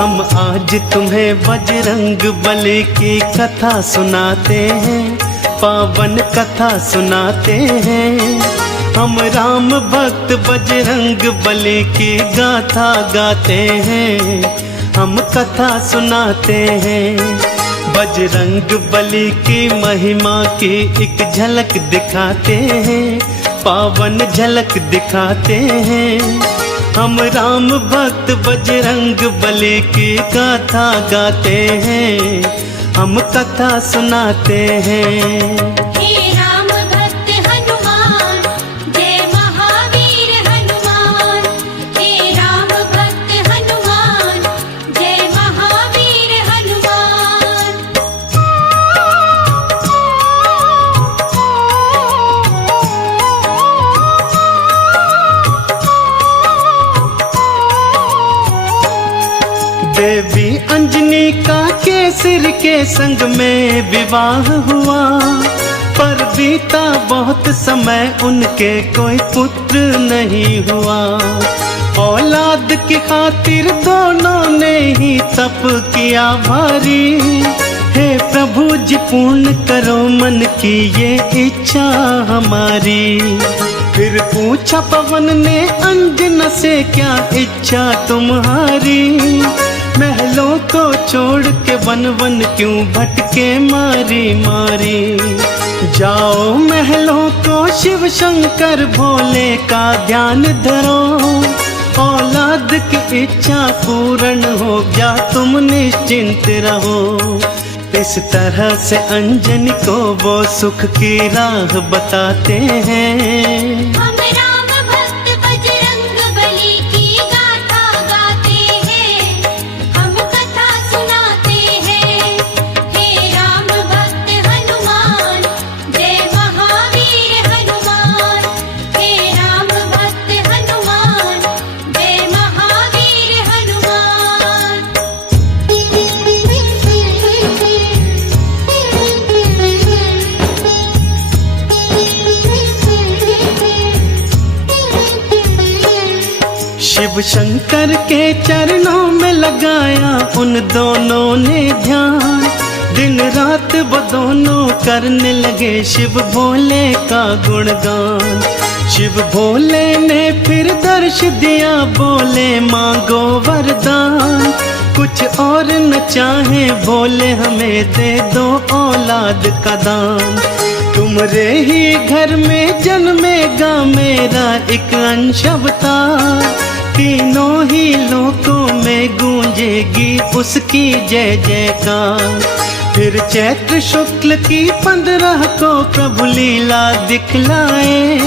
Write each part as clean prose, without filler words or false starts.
हम आज तुम्हें बजरंग बली की कथा सुनाते हैं, पावन कथा सुनाते हैं। हम राम भक्त बजरंग बली की गाथा गाते हैं, हम कथा सुनाते हैं। बजरंग बली की महिमा की एक झलक दिखाते हैं, पावन झलक दिखाते हैं। हम राम भक्त बजरंग बली की गाथा गाते हैं, हम कथा सुनाते हैं। देवी अंजनी का केसर के संग में विवाह हुआ, पर बीता बहुत समय उनके कोई पुत्र नहीं हुआ। औलाद की खातिर दोनों ने ही तप किया भारी। हे प्रभु जी पूर्ण करो मन की ये इच्छा हमारी। फिर पूछा पवन ने अंजना से क्या इच्छा तुम्हारी। महलों को छोड़ के वन वन क्यों भटके मारी मारी। जाओ महलों को शिव शंकर भोले का ध्यान धरो। औलाद की इच्छा पूर्ण हो जा तुम निश्चिंत रहो। इस तरह से अंजनी को वो सुख की राह बताते हैं। शिव शंकर के चरणों में लगाया उन दोनों ने ध्यान। दिन रात वो दोनों करने लगे शिव भोले का गुणगान। शिव भोले ने फिर दर्श दिया, बोले मांगो वरदान। कुछ और न चाहे भोले हमें दे दो औलाद का दान। तुम्हारे ही घर में जन्मेगा मेरा एक अंश अवतार। तीनों ही लोकों में गूंजेगी उसकी जय जयकार। फिर चैत्र शुक्ल की 15 को प्रभु लीला दिखलाए।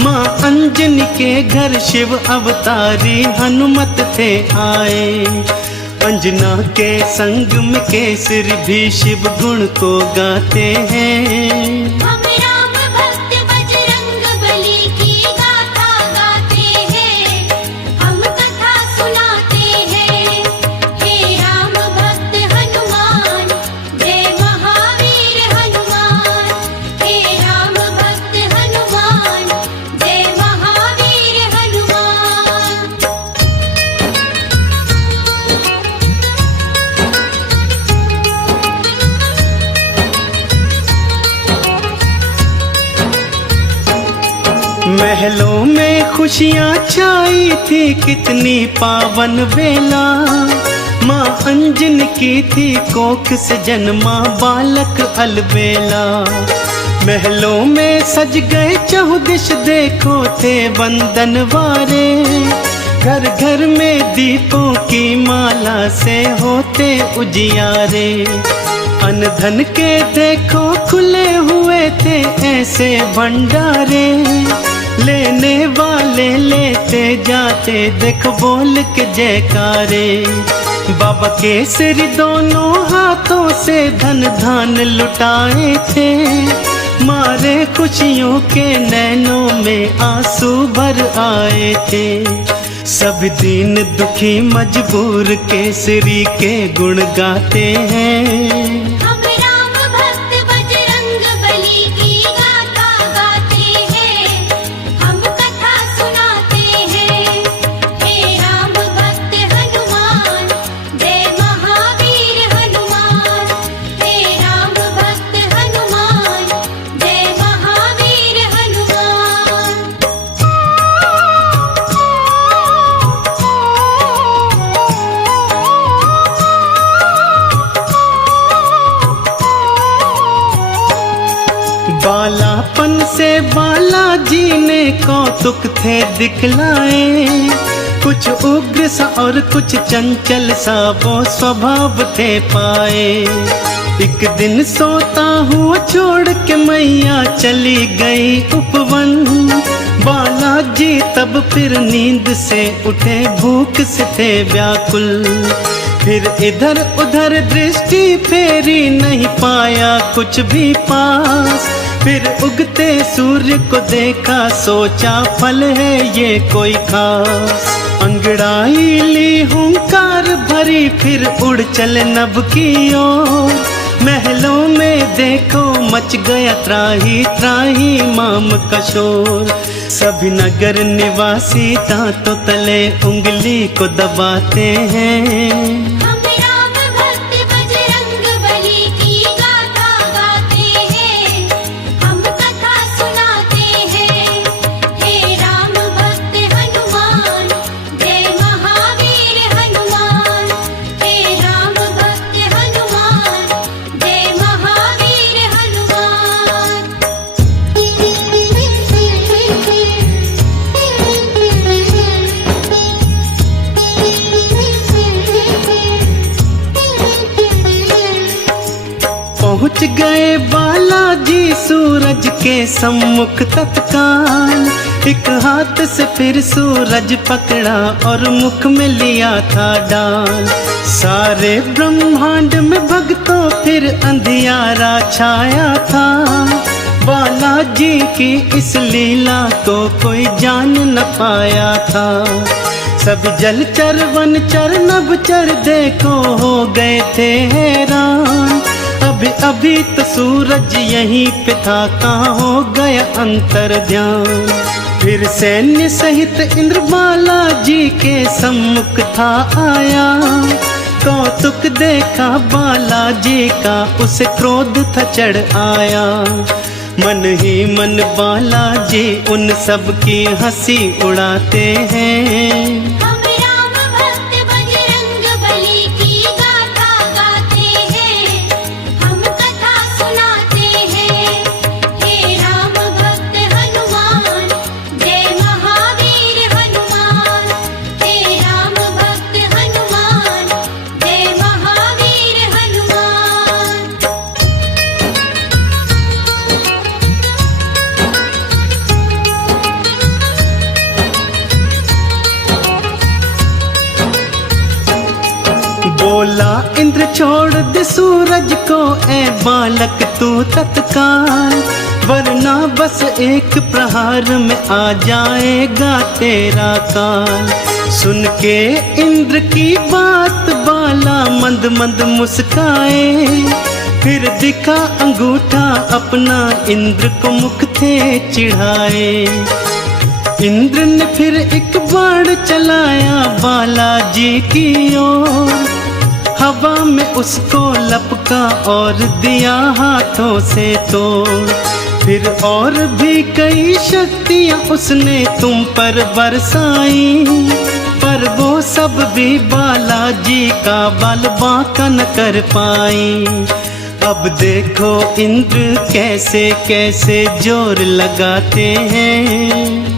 माँ अंजनी के घर शिव अवतारी हनुमत थे आए। अंजना के संग में केसर भी शिव गुण को गाते हैं। महलों में खुशियाँ छाई थी कितनी पावन बेला। माँ अंजन की थी कोख से जन्मा बालक अलबेला। महलों में सज गए चहुदिश देखो थे बंदन वारे। घर घर में दीपों की माला से होते उजियारे। अन्न धन के देखो खुले हुए थे ऐसे भंडारे। लेने वाले लेते जाते देखो बोल के जयकारे। बाबा केसरी दोनों हाथों से धन धान लुटाए थे। मारे खुशियों के नैनों में आंसू भर आए थे। सब दीन दुखी मजबूर केसरी के गुण गाते हैं। जी ने कौतुक थे दिखलाए, कुछ उग्र सा और कुछ चंचल सा वो स्वभाव थे पाए। एक दिन सोता हुआ छोड़ के मैया चली गई उपवन, बालाजी तब फिर नींद से उठे, भूख से थे व्याकुल। फिर इधर उधर दृष्टि फेरी, नहीं पाया कुछ भी पास। फिर उगते सूर्य को देखा, सोचा फल है ये कोई खास। अंगड़ाई ली हुंकार भरी, फिर उड़ चले नभ की ओर। महलों में देखो मच गया त्राही त्राही माम का शोर। सभी नगर निवासी दांतों तले उंगली को दबाते हैं। पहुँच गए बालाजी सूरज के सम्मुख तत्काल। एक हाथ से फिर सूरज पकड़ा और मुख में लिया था डाल। सारे ब्रह्मांड में भक्तों फिर अंधियारा छाया था। बालाजी की इस लीला को कोई जान न पाया था। सब जलचर वनचर नभचर देखो हो गए थे हैरान। अभी अभी तो सूरज यहीं पे था, कहाँ हो गया अंतर ध्यान। फिर सैन्य सहित इंद्र बालाजी के सम्मुख था आया। कौतुक देखा बालाजी का, उसे क्रोध था चढ़ आया। मन ही मन बालाजी उन सब की हंसी उड़ाते हैं। बोला इंद्र छोड़ दे सूरज को, ए बालक तू तत्काल। वरना बस एक प्रहार में आ जाएगा तेरा काल। सुन के इंद्र की बात बाला मंद मंद मुस्काए। फिर दिखा अंगूठा अपना, इंद्र को मुख थे चिढ़ाए। इंद्र ने फिर एक बाण चलाया बालाजी की ओर। हवा में उसको लपका और दिया हाथों से तोड़। फिर और भी कई शक्तियाँ उसने तुम पर बरसाई, पर वो सब भी बालाजी का बल बांका न कर पाई। अब देखो इंद्र कैसे कैसे जोर लगाते हैं।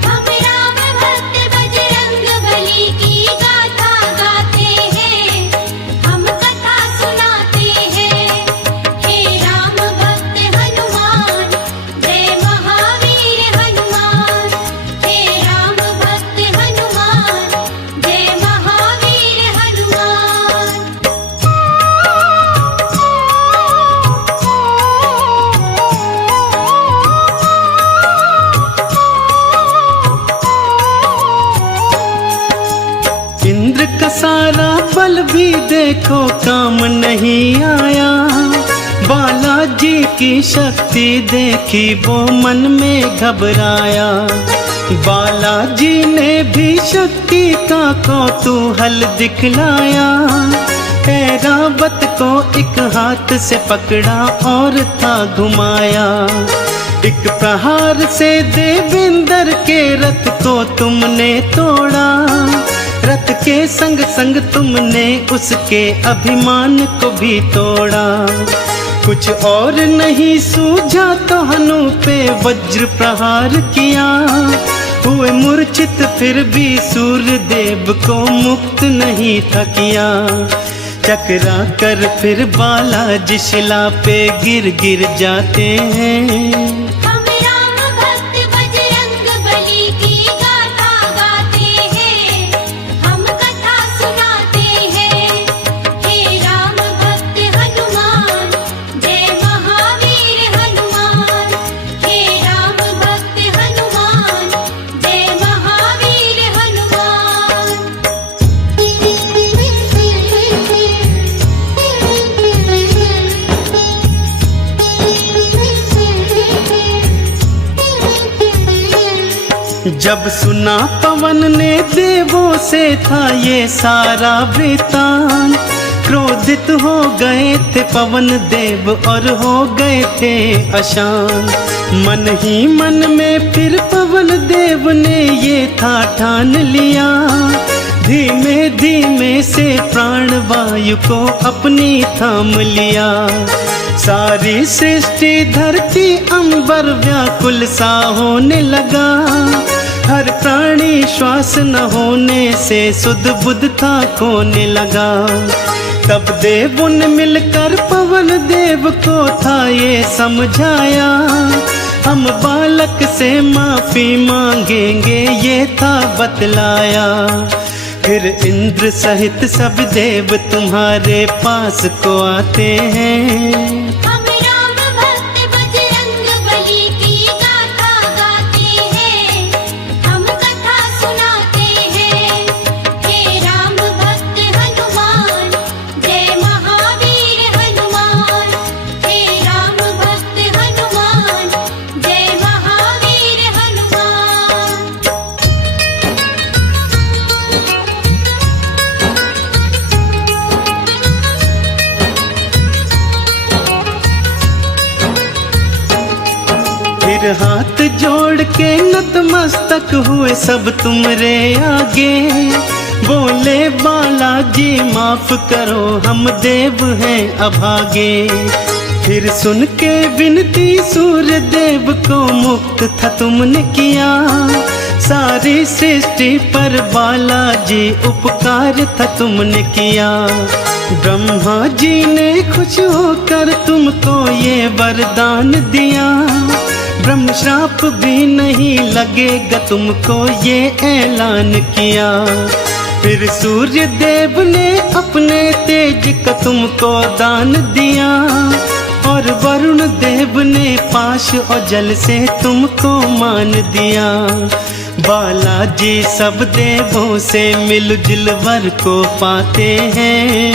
इंद्र का सारा बल भी देखो काम नहीं आया। बालाजी की शक्ति देखी वो मन में घबराया। बालाजी ने भी शक्ति का कौतूहल दिखलाया। ऐरावत को एक हाथ से पकड़ा और था घुमाया। एक प्रहार से देवेंद्र के रथ को तुमने तोड़ा। रथ के संग संग तुमने उसके अभिमान को भी तोड़ा। कुछ और नहीं सूझा तो हनु पे वज्र प्रहार किया। हुए मूर्छित फिर भी सूर्यदेव को मुक्त नहीं था किया। चकरा कर फिर बालाजी शिला पे गिर गिर जाते हैं। हम राम भक्त बजरंग बली की गाथा गाते हैं, हम कथा सुनाते हैं। हे राम भक्त हनुमान, जय महावीर हनुमान। हे राम भक्त हनुमान, जय महावीर हनुमान। जब सुना पवन ने देवों से था ये सारा वृतांत, क्रोधित हो गए थे पवन देव और हो गए थे अशांत। मन ही मन में फिर पवन देव ने ये था ठान लिया, धीमे धीमे से प्राण वायु को अपनी थाम लिया। सारी सृष्टि धरती अंबर व्याकुल सा होने लगा, हर प्राणी श्वास न होने से सुध बुध था खोने लगा। तब देवों ने मिलकर पवन देव को था ये समझाया, हम बालक से माफी मांगेंगे ये था बतलाया। फिर इंद्र सहित सब देव तुम्हारे पास को आते हैं। हम राम भक्त बजरंग बली की गाथा गाते हैं, हम कथा सुनाते हैं। हे राम भक्त हनुमान, जय महावीर हनुमान। हे राम भक्त हनुमान, जय महावीर हनुमान। फिर हाथ जोड़ के नतमस्तक हुए सब तुमरे आगे, बोले बालाजी माफ करो हम देव हैं अभागे। फिर सुन के विनती सूर्य देव को मुक्त था तुमने किया, सारी सृष्टि पर बालाजी उपकार था तुमने किया। ब्रह्मा जी ने खुश होकर तुमको ये वरदान दिया, ब्रह्म श्राप भी नहीं लगेगा तुमको ये ऐलान किया। फिर सूर्य देव ने अपने तेज का तुमको दान दिया, और वरुण देव ने पाश और जल से तुमको मान दिया। बालाजी सब देवों से मिलजुल वर को पाते हैं।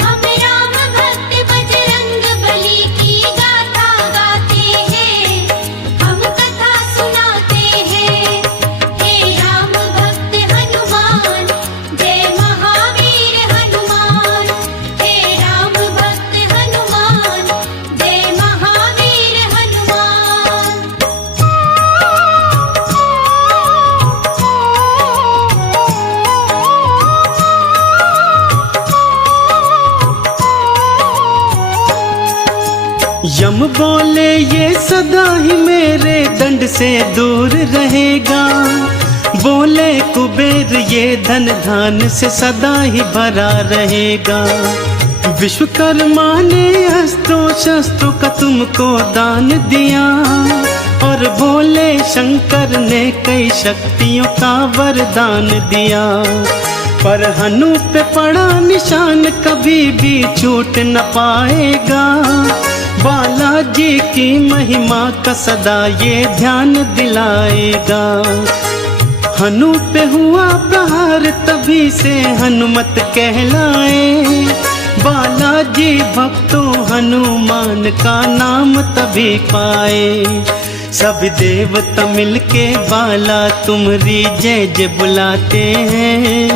हम राम भक्त बजरंग बली की गाथा गाते हैं, हम कथा सुनाते हैं। हे राम भक्त हनुमान, जय महावीर हनुमान। हे राम भक्त हनुमान, जय महावीर हनुमान। यम बोले ये सदा ही मेरे दंड से दूर रहेगा, बोले कुबेर ये धन धान से सदा ही भरा रहेगा। विश्वकर्मा ने अस्त्रों शस्त्रों का तुमको दान दिया, और भोले शंकर ने कई शक्तियों का वरदान दिया। पर हनु पे पड़ा निशान कभी भी छूट न पाएगा, बालाजी की महिमा का सदा ये ध्यान दिलाएगा। हनु पे हुआ प्रहार तभी से हनुमत कहलाए, बालाजी भक्तों हनुमान का नाम तभी पाए। सब देवता मिलके बाला तुम्हारी जय जय बुलाते हैं।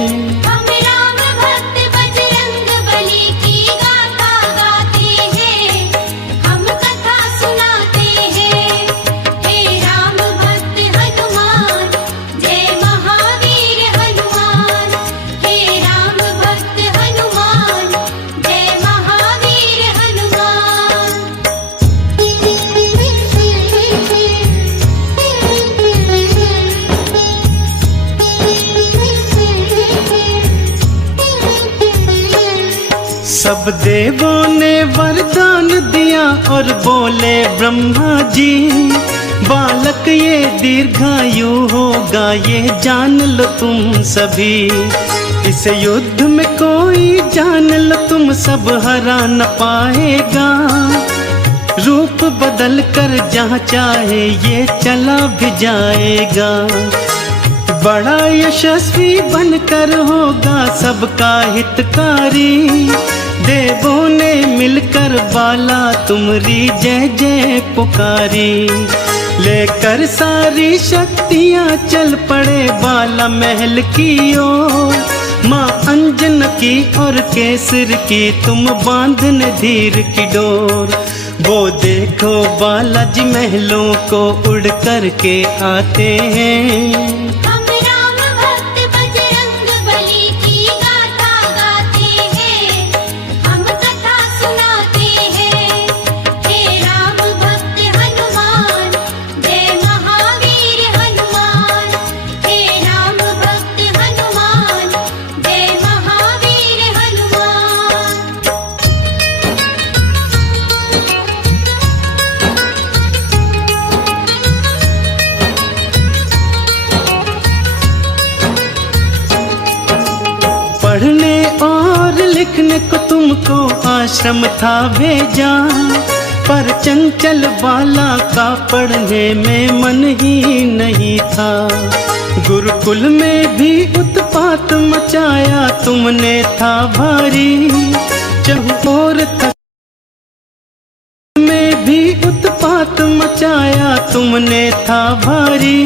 हम राम भक्त बजरंग बली की गाथा गाते हैं, हम कथा सुनाते हैं। हे राम भक्त हनुमान, जय महावीर हनुमान। हे राम भक्त हनुमान, जय महावीर हनुमान। सब देवों ने वरदान दिया और बोले ब्रह्मा जी, बालक ये दीर्घायु होगा, ये जान लो तुम सभी। इस युद्ध में कोई जान लो तुम सब हरा न पाएगा। रूप बदल कर जहाँ चाहे ये चला भी जाएगा। बड़ा यशस्वी बनकर होगा सबका हितकारी। देवों ने मिलकर बाला तुमरी जय जय पुकारी। लेकर सारी शक्तियाँ चल पड़े बाला महल की ओर। माँ अंजन की और केसर की तुम बांधने धीर की डोर। वो देखो बालाजी महलों को उड़ कर के आते हैं। हम राम भक्त बजरंग बली की गाथा गाते हैं, हम कथा सुनाते हैं। हे राम भक्त हनुमान, जय महावीर हनुमान। हे राम भक्त हनुमान, जय महावीर हनुमान। पढ़ने और लिखने को तुमको आश्रम था भेजा, पर चंचल बाला का पढ़ने में मन ही नहीं था। गुरुकुल में भी उत्पात मचाया तुमने था भारी। चहुओर तक में भी उत्पात मचाया तुमने था भारी।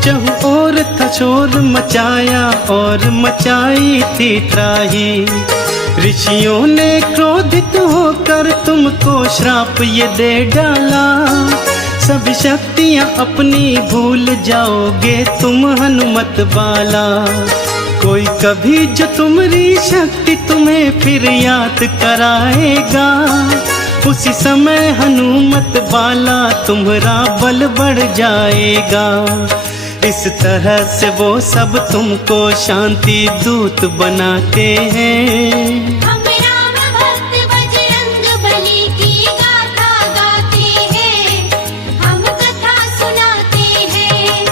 चहुओर था शोर मचाया और मचाई थी त्राही। ऋषियों ने क्रोधित होकर तुमको श्राप ये दे डाला। सभी शक्तियाँ अपनी भूल जाओगे तुम हनुमत बाला। कोई कभी जो तुम्हारी शक्ति तुम्हें फिर याद कराएगा, उसी समय हनुमत बाला तुम्हारा बल बढ़ जाएगा। इस तरह से वो सब तुमको शांति दूत बनाते हैं। हम राम भक्त बजरंग बली की गाथा गाते हैं, हम कथा सुनाते हैं।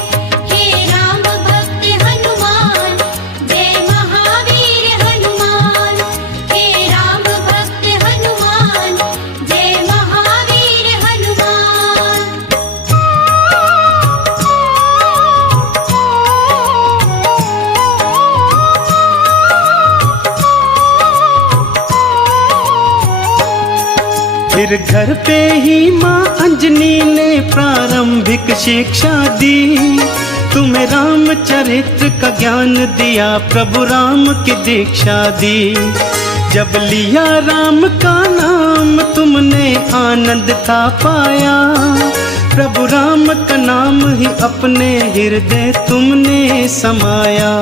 हे राम भक्त हनुमान, जय महावीर हनुमान। हे राम भक्त हनुमान, जय महावीर हनुमान। फिर घर पे ही माँ अंजनी ने प्रारंभिक शिक्षा दी। तुम्हें रामचरित्र का ज्ञान दिया, प्रभु राम की दीक्षा दी। जब लिया राम का नाम तुमने आनंद था पाया। प्रभु राम का नाम ही अपने हृदय तुमने समाया।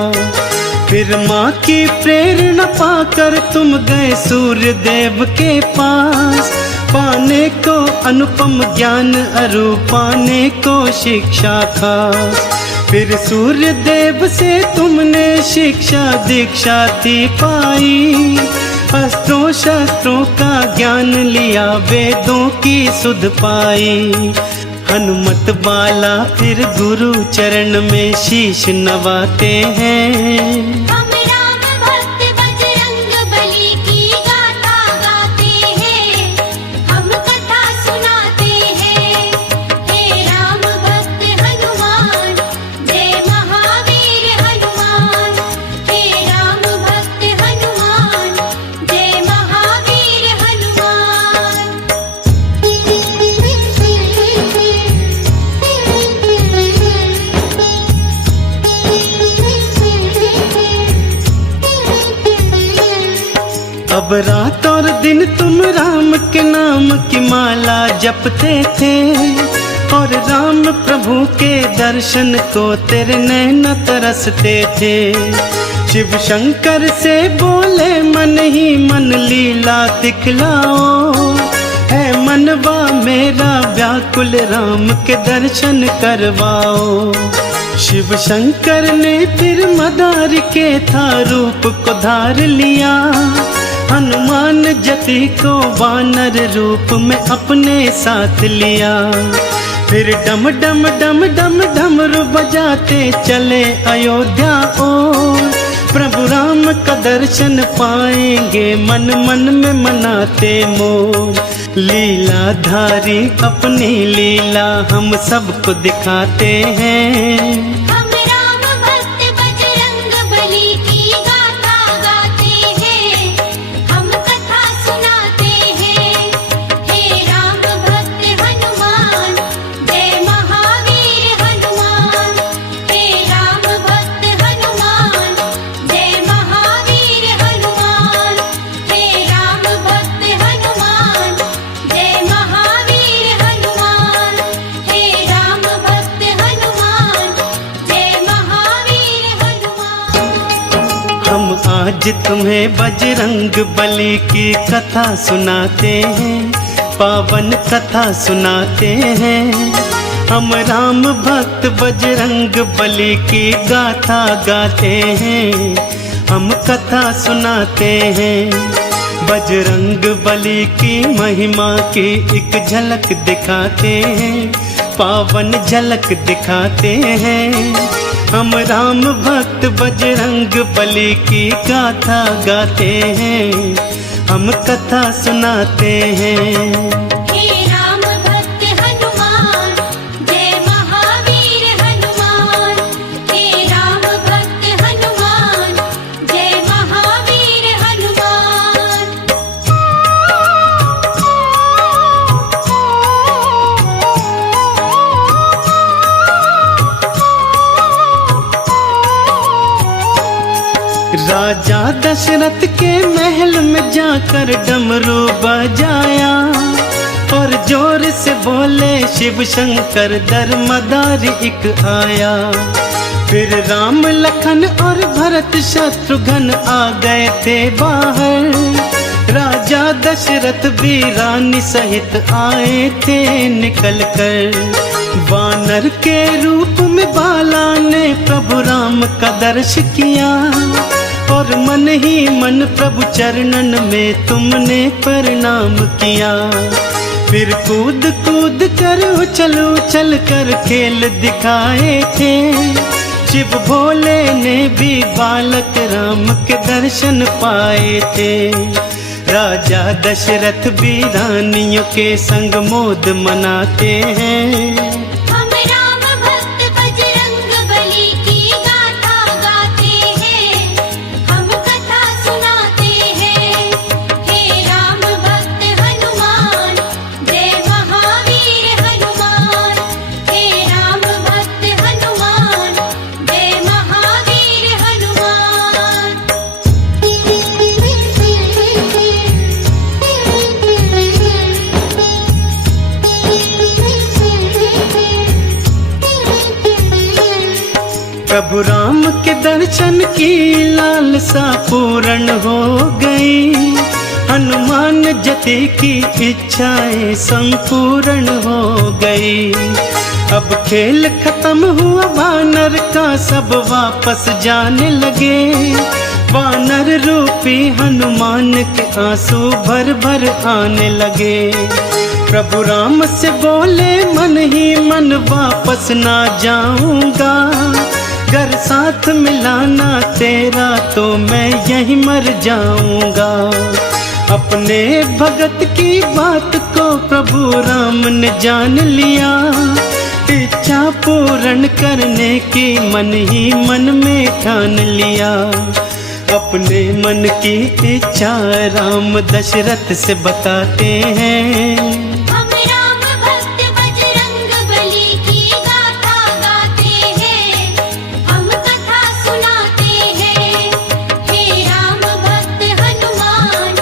फिर माँ की प्रेरणा पाकर तुम गए सूर्य देव के पास। पाने को अनुपम ज्ञान अरु पाने को शिक्षा खास। फिर सूर्य देव से तुमने शिक्षा दीक्षा थी पाई। अस्त्रों शस्त्रों का ज्ञान लिया, वेदों की सुध पाई। हनुमत बाला फिर गुरु चरण में शीश नवाते हैं। हम राम भक्त बजरंग बली की गाथा गाते हैं, हम कथा सुनाते हैं। हे राम भक्त हनुमान, जय महावीर हनुमान। हे राम भक्त हनुमान, जय महावीर हनुमान। अब रात और दिन तुम राम के नाम की माला जपते थे। और राम प्रभु के दर्शन को तेरे नैन तरसते थे। शिव शंकर से बोले मन ही मन लीला दिखलाओ। है मनवा मेरा व्याकुल राम के दर्शन करवाओ। शिव शंकर ने फिर मदार के था रूप को धार लिया। हनुमान जति को वानर रूप में अपने साथ लिया। फिर डम डम डम डम डमरू बजाते चले अयोध्या ओर। प्रभु राम का दर्शन पाएंगे मन मन में मनाते मोर। लीलाधारी अपनी लीला हम सबको दिखाते हैं। हम राम भक्त बजरंग बली की गाथा गाते हैं, हम कथा सुनाते हैं। हे राम भक्त हनुमान, जय महावीर हनुमान। हे राम भक्त हनुमान, जय महावीर हनुमान। हे राम भक्त हनुमान, जय महावीर हनुमान। हे राम भक्त हनुमान, जय महावीर हनुमान। हम आज तुम्हें बजरंग बली की कथा सुनाते हैं, पावन कथा सुनाते हैं। हम राम भक्त बजरंग बली की गाथा गाते हैं, हम कथा सुनाते हैं। बजरंग बली की महिमा की एक झलक दिखाते हैं, पावन झलक दिखाते हैं। हम राम भक्त बजरंग बली की गाथा गाते हैं, हम कथा सुनाते हैं। हे राम भक्त हनुमान, जय महावीर हनुमान। हे राम भक्त हनुमान, जय महावीर हनुमान। राजा दशरथ के महल में जाकर डमरू बजाया और जोर से बोले शिव शंकर दरमदार एक आया। फिर राम लखन और भरत शत्रुघ्न आ गए थे बाहर। राजा दशरथ भी रानी सहित आए थे निकल कर। वानर के रूप में बाला ने प्रभु राम का दर्श किया और मन ही मन प्रभु चरणन में तुमने प्रणाम किया। फिर कूद कूद कर उछल उछल कर खेल दिखाए थे। शिव भोले ने भी बालक राम के दर्शन पाए थे। राजा दशरथ भी रानियों के संग मोद मनाते हैं। हम राम भक्त बजरंग बली की गाथा गाते हैं, हम कथा सुनाते हैं। हे राम भक्त हनुमान, जय महावीर हनुमान। हे राम भक्त हनुमान, जय महावीर हनुमान। प्रभु राम के दर्शन की लालसा पूर्ण हो गई। हनुमान जति की इच्छाएं संपूर्ण हो गई। अब खेल खत्म हुआ वानर का, सब वापस जाने लगे। वानर रूपी हनुमान के आंसू भर भर आने लगे। प्रभु राम से बोले मन ही मन वापस ना जाऊंगा। अगर साथ मिलाना तेरा तो मैं यहीं मर जाऊंगा। अपने भगत की बात को प्रभु राम ने जान लिया। इच्छा पूर्ण करने की मन ही मन में ठान लिया। अपने मन की इच्छा राम दशरथ से बताते हैं। हम राम भक्त बजरंग बली की गाथा गाते हैं, हम कथा सुनाते हैं। हे राम भक्त हनुमान,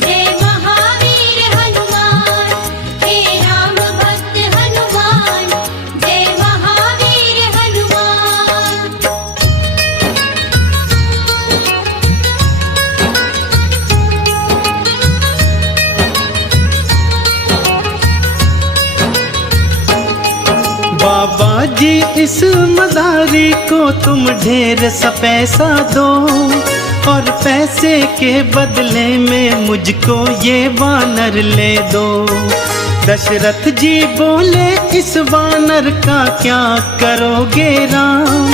जय महावीर हनुमान। हे राम भक्त हनुमान, जय महावीर हनुमान। बाबा जी इस मदारी को तुम ढेर सा पैसा दो। और पैसे के बदले में मुझको ये वानर ले दो। दशरथ जी बोले इस वानर का क्या करोगे राम,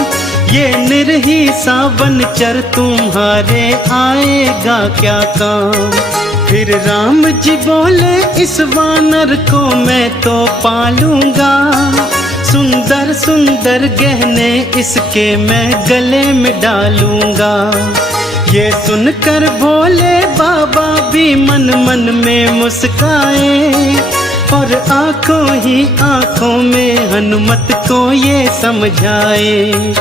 ये निर्ही सा बनचर तुम्हारे आएगा क्या काम। फिर राम जी बोले इस वानर को मैं तो पालूंगा, सुंदर सुंदर गहने इसके मैं गले में डालूंगा। ये सुनकर भोले बाबा भी मन मन में मुस्काए, और आंखों ही आंखों में हनुमत को ये समझाए,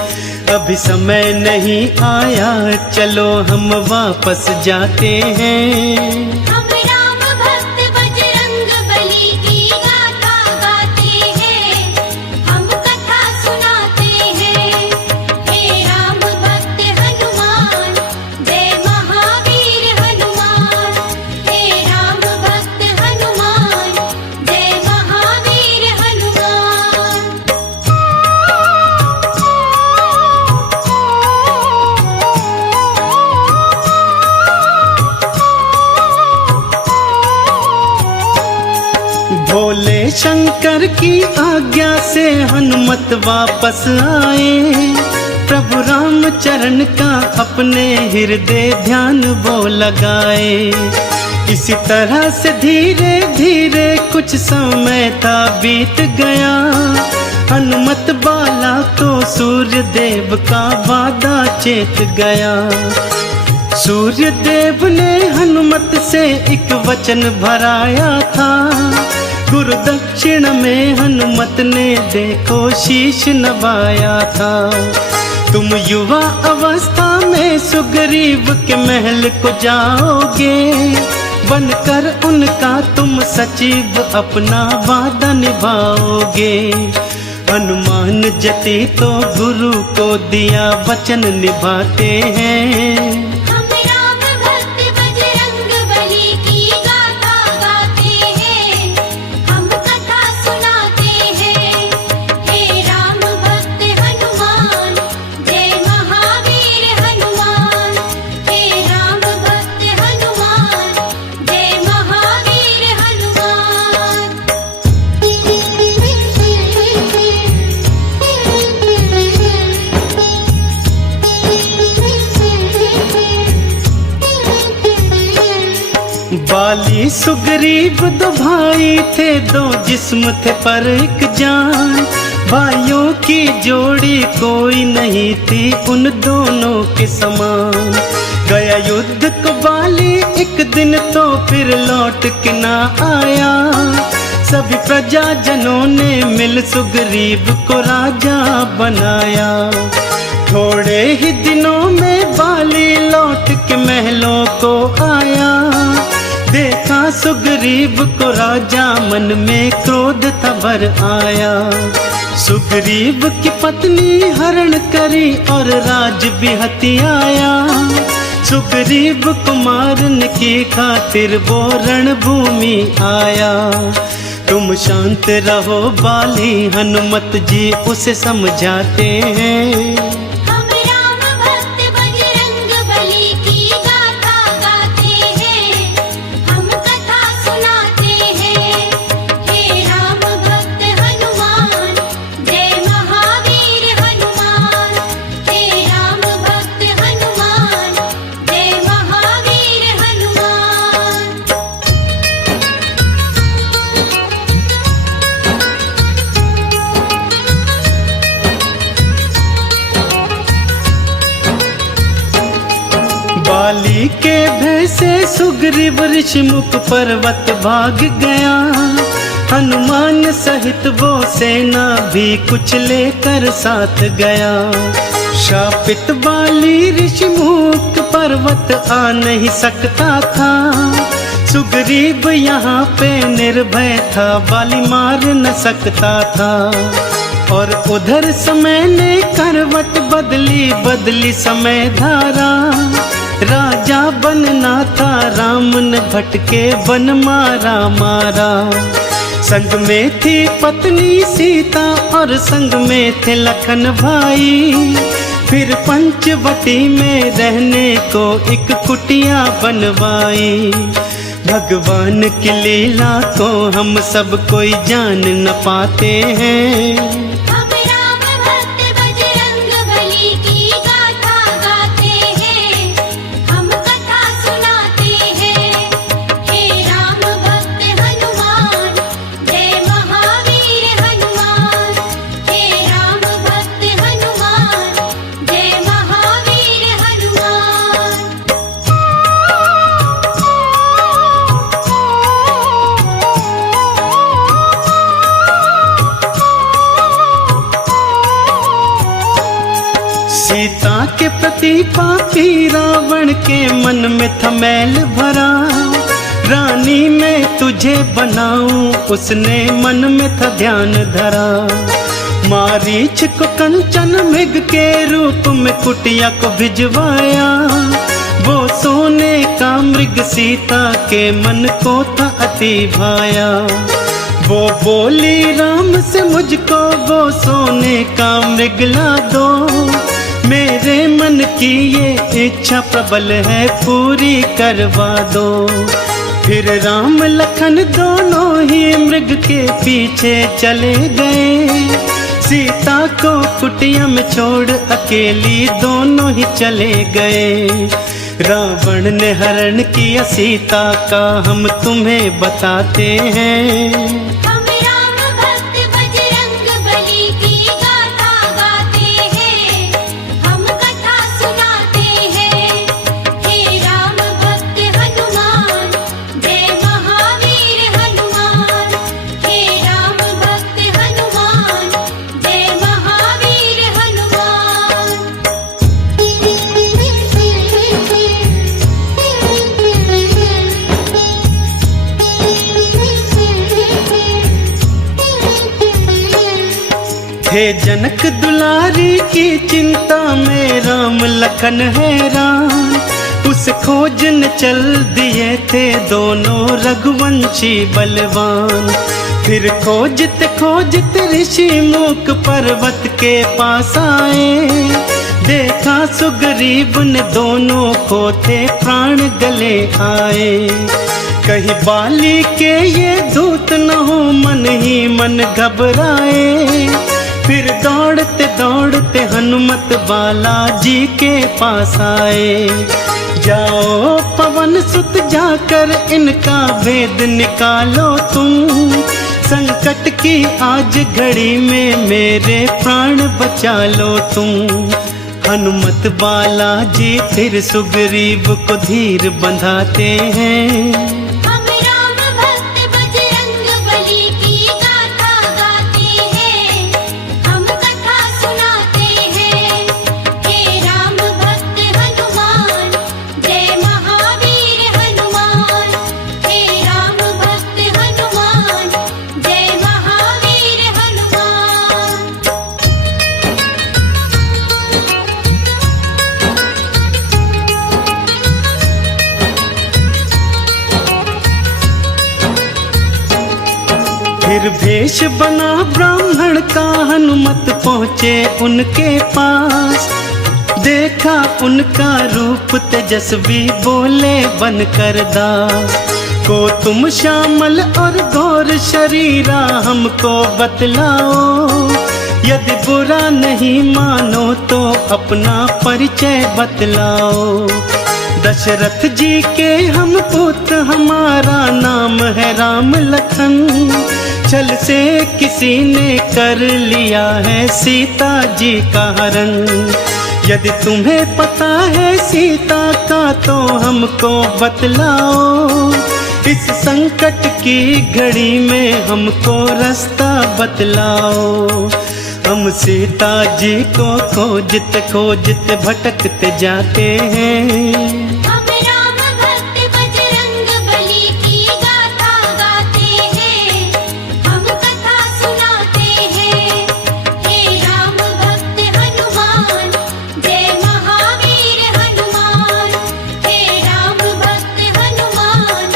अभी समय नहीं आया चलो हम वापस जाते हैं। हम राम भक्त बजरंग बली की गाथा गाते हैं, हम कथा सुनाते हैं। हे राम भक्त हनुमान, जय महावीर हनुमान। हे राम भक्त हनुमान, जय महावीर हनुमान। भोले शंकर की आज्ञा से हनुमत वापस आए, प्रभु राम चरण का अपने हृदय ध्यान वो लगाए। इसी तरह से धीरे धीरे कुछ समय था बीत गया, हनुमत बाला को सूर्य देव का वादा चेत गया। सूर्य देव ने हनुमत से एक वचन भराया था, गुरु दक्षिण में हनुमत ने देखो शीश नवाया था। तुम युवा अवस्था में सुग्रीव के महल को जाओगे, बनकर उनका तुम सचिव अपना वादा निभाओगे। हनुमान जति तो गुरु को दिया वचन निभाते हैं। हम राम भक्त बजरंग बली की गाथा गाते हैं, हम कथा सुनाते हैं। हे राम भक्त हनुमान, जय महावीर हनुमान। हे राम भक्त हनुमान, जय महावीर हनुमान। बाली सुग्रीव दो भाई थे, दो जिस्म थे पर एक जान। भाइयों की जोड़ी कोई नहीं थी उन दोनों के समान। गया युद्ध को बाली एक दिन तो फिर लौट के ना आया, सभी प्रजाजनों ने मिल सुग्रीव को राजा बनाया। थोड़े ही दिनों में बाली लौट के महलों को आया, देखा सुग्रीव को राजा मन में क्रोध था भर आया। सुग्रीव की पत्नी हरण करी और राज भी हथियाया, सुग्रीव को मारने की खातिर वो रणभूमि आया। तुम शांत रहो बाली, हनुमत जी उसे समझाते हैं। हम राम भक्त बजरंग बली की गाथा गाते हैं, हम कथा सुनाते हैं। हे राम भक्त हनुमान, जय महावीर हनुमान। हे राम भक्त हनुमान, जय महावीर हनुमान। बाली के भय से सुग्रीव ऋषिमुख पर्वत भाग गया, हनुमान सहित वो सेना भी कुछ लेकर साथ गया। शापित बाली ऋषिमुख पर्वत आ नहीं सकता था, सुग्रीव यहाँ पे निर्भय था, बाली मार न सकता था। और उधर समय ने करवट बदली बदली समय धारा, राजा बनना था राम ने भटके वन मारा मारा। संग में थी पत्नी सीता और संग में थे लखन भाई, फिर पंचवटी में रहने को एक कुटिया बनवाई। भगवान की लीला को हम सब कोई जान न पाते हैं। हम राम भक्त बजरंगबली की गाथा गाते हैं, हम कथा सुनाते हैं। हे राम भक्त हनुमान, जय महावीर हनुमान। हे राम भक्त हनुमान, जय महावीर हनुमान। सीता के प्रति पापी रावण के मन में था मैल भरा। रानी मैं तुझे बनाऊं उसने मन में था ध्यान धरा। मारीच को कंचन मृग के रूप में कुटिया को भिजवाया। वो सोने का मृग सीता के मन को था अति भाया। वो बोली राम से मुझको वो सोने का मृग ला दो। मेरे मन की ये इच्छा प्रबल है पूरी करवा दो। फिर राम लखन दोनों ही मृग के पीछे चले गए। सीता को कुटिया में छोड़ अकेली दोनों ही चले गए। रावण ने हरण किया सीता का हम तुम्हें बताते हैं। हम राम भक्त बजरंगबली की गाथा गाते हैं, हम कथा सुनाते हैं। हे राम भक्त हनुमान, जय महावीर हनुमान। हे राम भक्त हनुमान, जय महावीर हनुमान। हे जनक दुलारी की चिंता में राम लखन हैरान। उस खोज न चल दिए थे दोनों रघुवंशी बलवान। फिर खोजते खोजते ऋषि मूक पर्वत के पास आए। देखा सुग्रीव ने दोनों को थे प्राण गले आए। कहीं बाली के ये दूत न हो मन ही मन घबराए। फिर दौड़ते दौड़ते हनुमत बालाजी के पास आए। जाओ पवन सुत जाकर इनका भेद निकालो तुम। संकट की आज घड़ी में मेरे प्राण बचा लो तुम। हनुमत बालाजी फिर सुग्रीव को धीर बंधाते हैं। हम राम भक्त बजरंगबली की गाथा गाते हैं, हम कथा सुनाते हैं। हे राम भक्त हनुमान, जय महावीर हनुमान। हे राम भक्त हनुमान, जय महावीर हनुमान। फिर भेष बना ब्राह्मण का हनुमत पहुँचे उनके पास। देखा उनका रूप तेजस्वी बोले बनकर दास। को तुम श्यामल और गौर शरीरा हमको बतलाओ। यदि बुरा नहीं मानो तो अपना परिचय बतलाओ। दशरथ जी के हम पुत्र हमारा नाम है राम लखन। छल से किसी ने कर लिया है सीता जी का हरण। यदि तुम्हें पता है सीता का तो हमको बतलाओ। इस संकट की घड़ी में हमको रास्ता बतलाओ। हम सीता जी को खोजते खोजते भटकते जाते हैं। हम राम भक्त बजरंगबली की गाथा गाते हैं, हम कथा सुनाते हैं। हे राम भक्त हनुमान, जय महावीर हनुमान। हे राम भक्त हनुमान,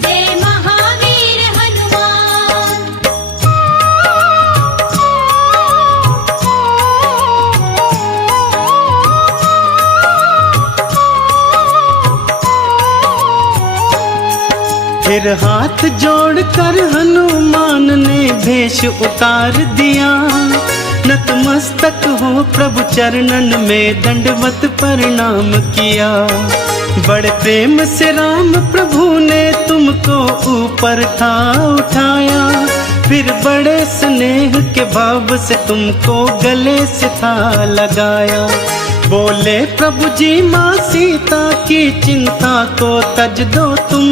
जय महावीर हनुमान। फिर हाथ जोड़कर हनुमान ने भेष उतार दिया। नतमस्तक हो प्रभु चरणन में दंडवत प्रणाम किया। बड़े प्रेम से राम प्रभु ने तुमको ऊपर था उठाया। फिर बड़े स्नेह के भाव से तुमको गले से था लगाया। बोले प्रभु जी माँ सीता की चिंता को तज दो तुम।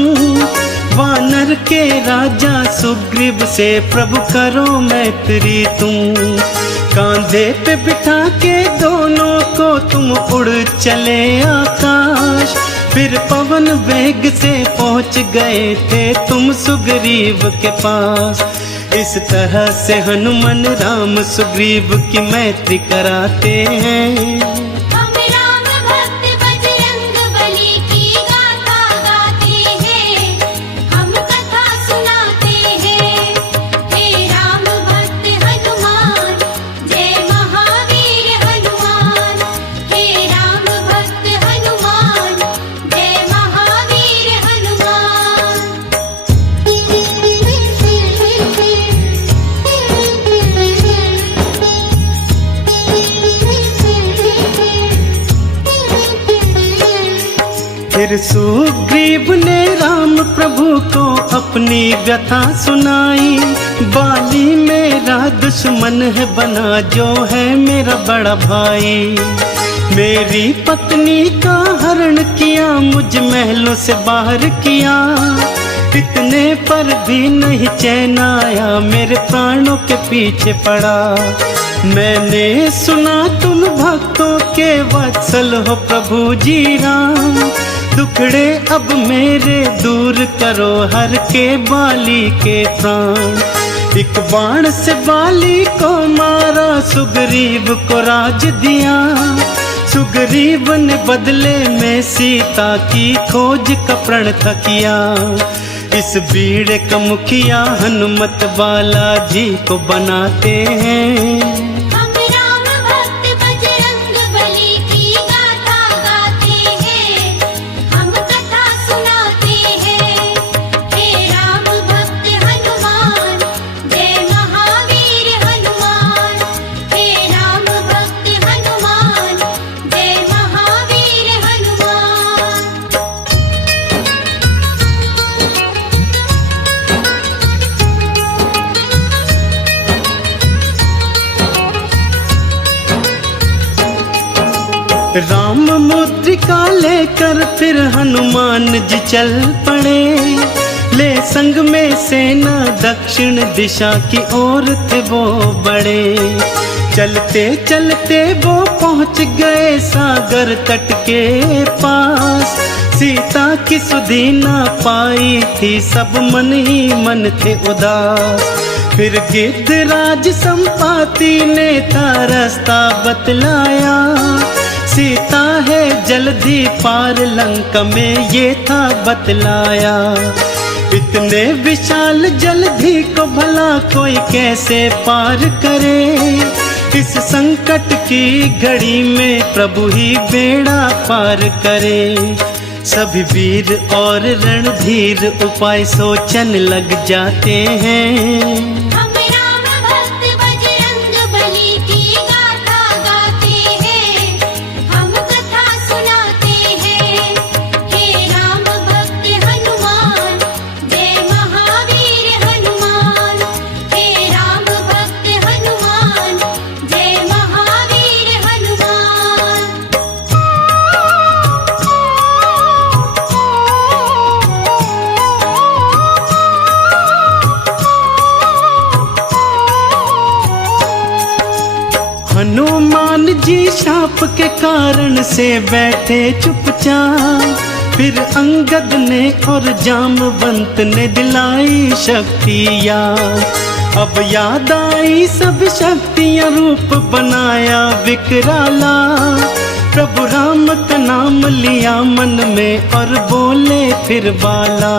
वानर के राजा सुग्रीव से प्रभु करो मैत्री तुम। कांधे पे बिठा के दोनों को तुम उड़ चले आकाश। फिर पवन वेग से पहुंच गए थे तुम सुग्रीव के पास। इस तरह से हनुमान राम सुग्रीव की मैत्री कराते हैं। हम राम भक्त बजरंग बली की गाथा गाते हैं। हम कथा सुनाते हैं। हे राम भक्त हनुमान जय महावीर हनुमान। हे राम भक्त हनुमान जय महावीर फिर सुग्रीव ने राम प्रभु को अपनी व्यथा सुनाई। बाली मेरा दुश्मन है बना जो है मेरा बड़ा भाई। मेरी पत्नी का हरण किया मुझ महलों से बाहर किया। इतने पर भी नहीं चैन आया मेरे प्राणों के पीछे पड़ा। मैंने सुना तुम भक्तों के वत्सल हो प्रभु जी राम। दुखड़े अब मेरे दूर करो हर के बाली के प्राण। एक बाण से बाली को मारा सुग्रीव को राज दिया। सुग्रीव ने बदले में सीता की खोज का प्रण था किया। इस बीड़े का मुखिया हनुमत बालाजी को बनाते हैं। हम राम भक्त बजरंग बली की गाथा गाते हैं। हम कथा सुनाते हैं। हे राम भक्त हनुमान जय महावीर हनुमान। हे राम भक्त हनुमान जय महावीर हनुमान। राम मुद्रिका लेकर फिर हनुमान जी चल पड़े। ले संग में सेना दक्षिण दिशा की ओर थे वो बड़े। चलते चलते वो पहुंच गए सागर तट के पास। सीता की सुधि ना पाई थी सब मन ही मन थे उदास। फिर गिद्धराज संपाति ने था रास्ता बतलाया। सीता है जल्दी पार लंका में ये था बतलाया। इतने विशाल जलधि को भला कोई कैसे पार करे। इस संकट की घड़ी में प्रभु ही बेड़ा पार करे। सभी वीर और रणधीर उपाय सोचन लग जाते हैं। हम राम भक्त बजरंग बली की गाथा गाते हैं। हम कथा सुनाते हैं। हे राम भक्त हनुमान जय महावीर हनुमान। हे राम भक्त हनुमान जय महावीर हनुमान। हनुमान जी शाप के कारण से बैठे चुपचाप। फिर अंगद ने और जामवंत ने दिलाई शक्तियाँ। अब याद आई सब शक्तियाँ रूप बनाया विकराला। प्रभु राम का नाम लिया मन में और बोले फिर बाला।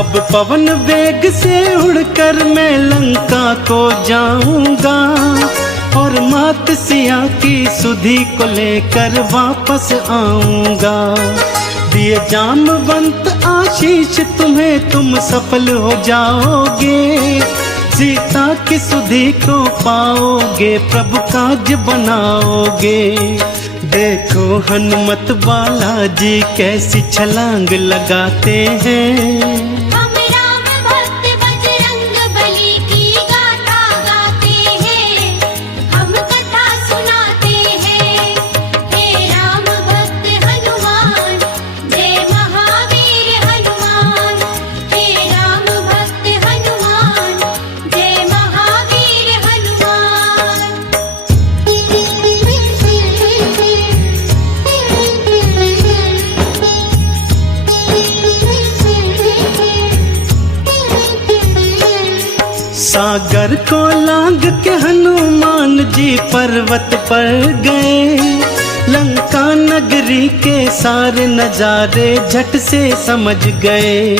अब पवन वेग से उड़कर मैं लंका को जाऊंगा। और मात सिया की सुधि को लेकर वापस आऊंगा। दिए जामवंत आशीष तुम्हें, तुम सफल हो जाओगे। सीता की सुधि को पाओगे, प्रभु काज बनाओगे। देखो हनुमत बालाजी कैसी छलांग लगाते हैं। हम राम भक्त बजरंग बली की गाथा गाते हैं, हम कथा सुनाते हैं। हे राम भक्त हनुमान, जय महावीर हनुमान। हे राम भक्त हनुमान, जय महावीर सागर को लांग के हनुमान जी पर्वत पर गए। लंका नगरी के सारे नजारे झट से समझ गए।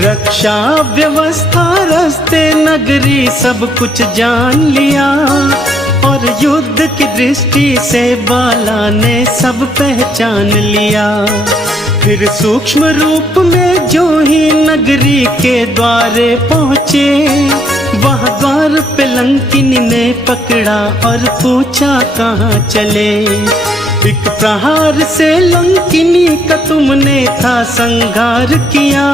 रक्षा व्यवस्था रास्ते नगरी सब कुछ जान लिया, और युद्ध की दृष्टि से बाला ने सब पहचान लिया। फिर सूक्ष्म रूप में जो ही नगरी के द्वारे पहुँचे, वहाँ द्वार पे लंकिनी ने पकड़ा और पूछा कहाँ चले। एक प्रहार से लंकिनी का तुमने था संहार किया,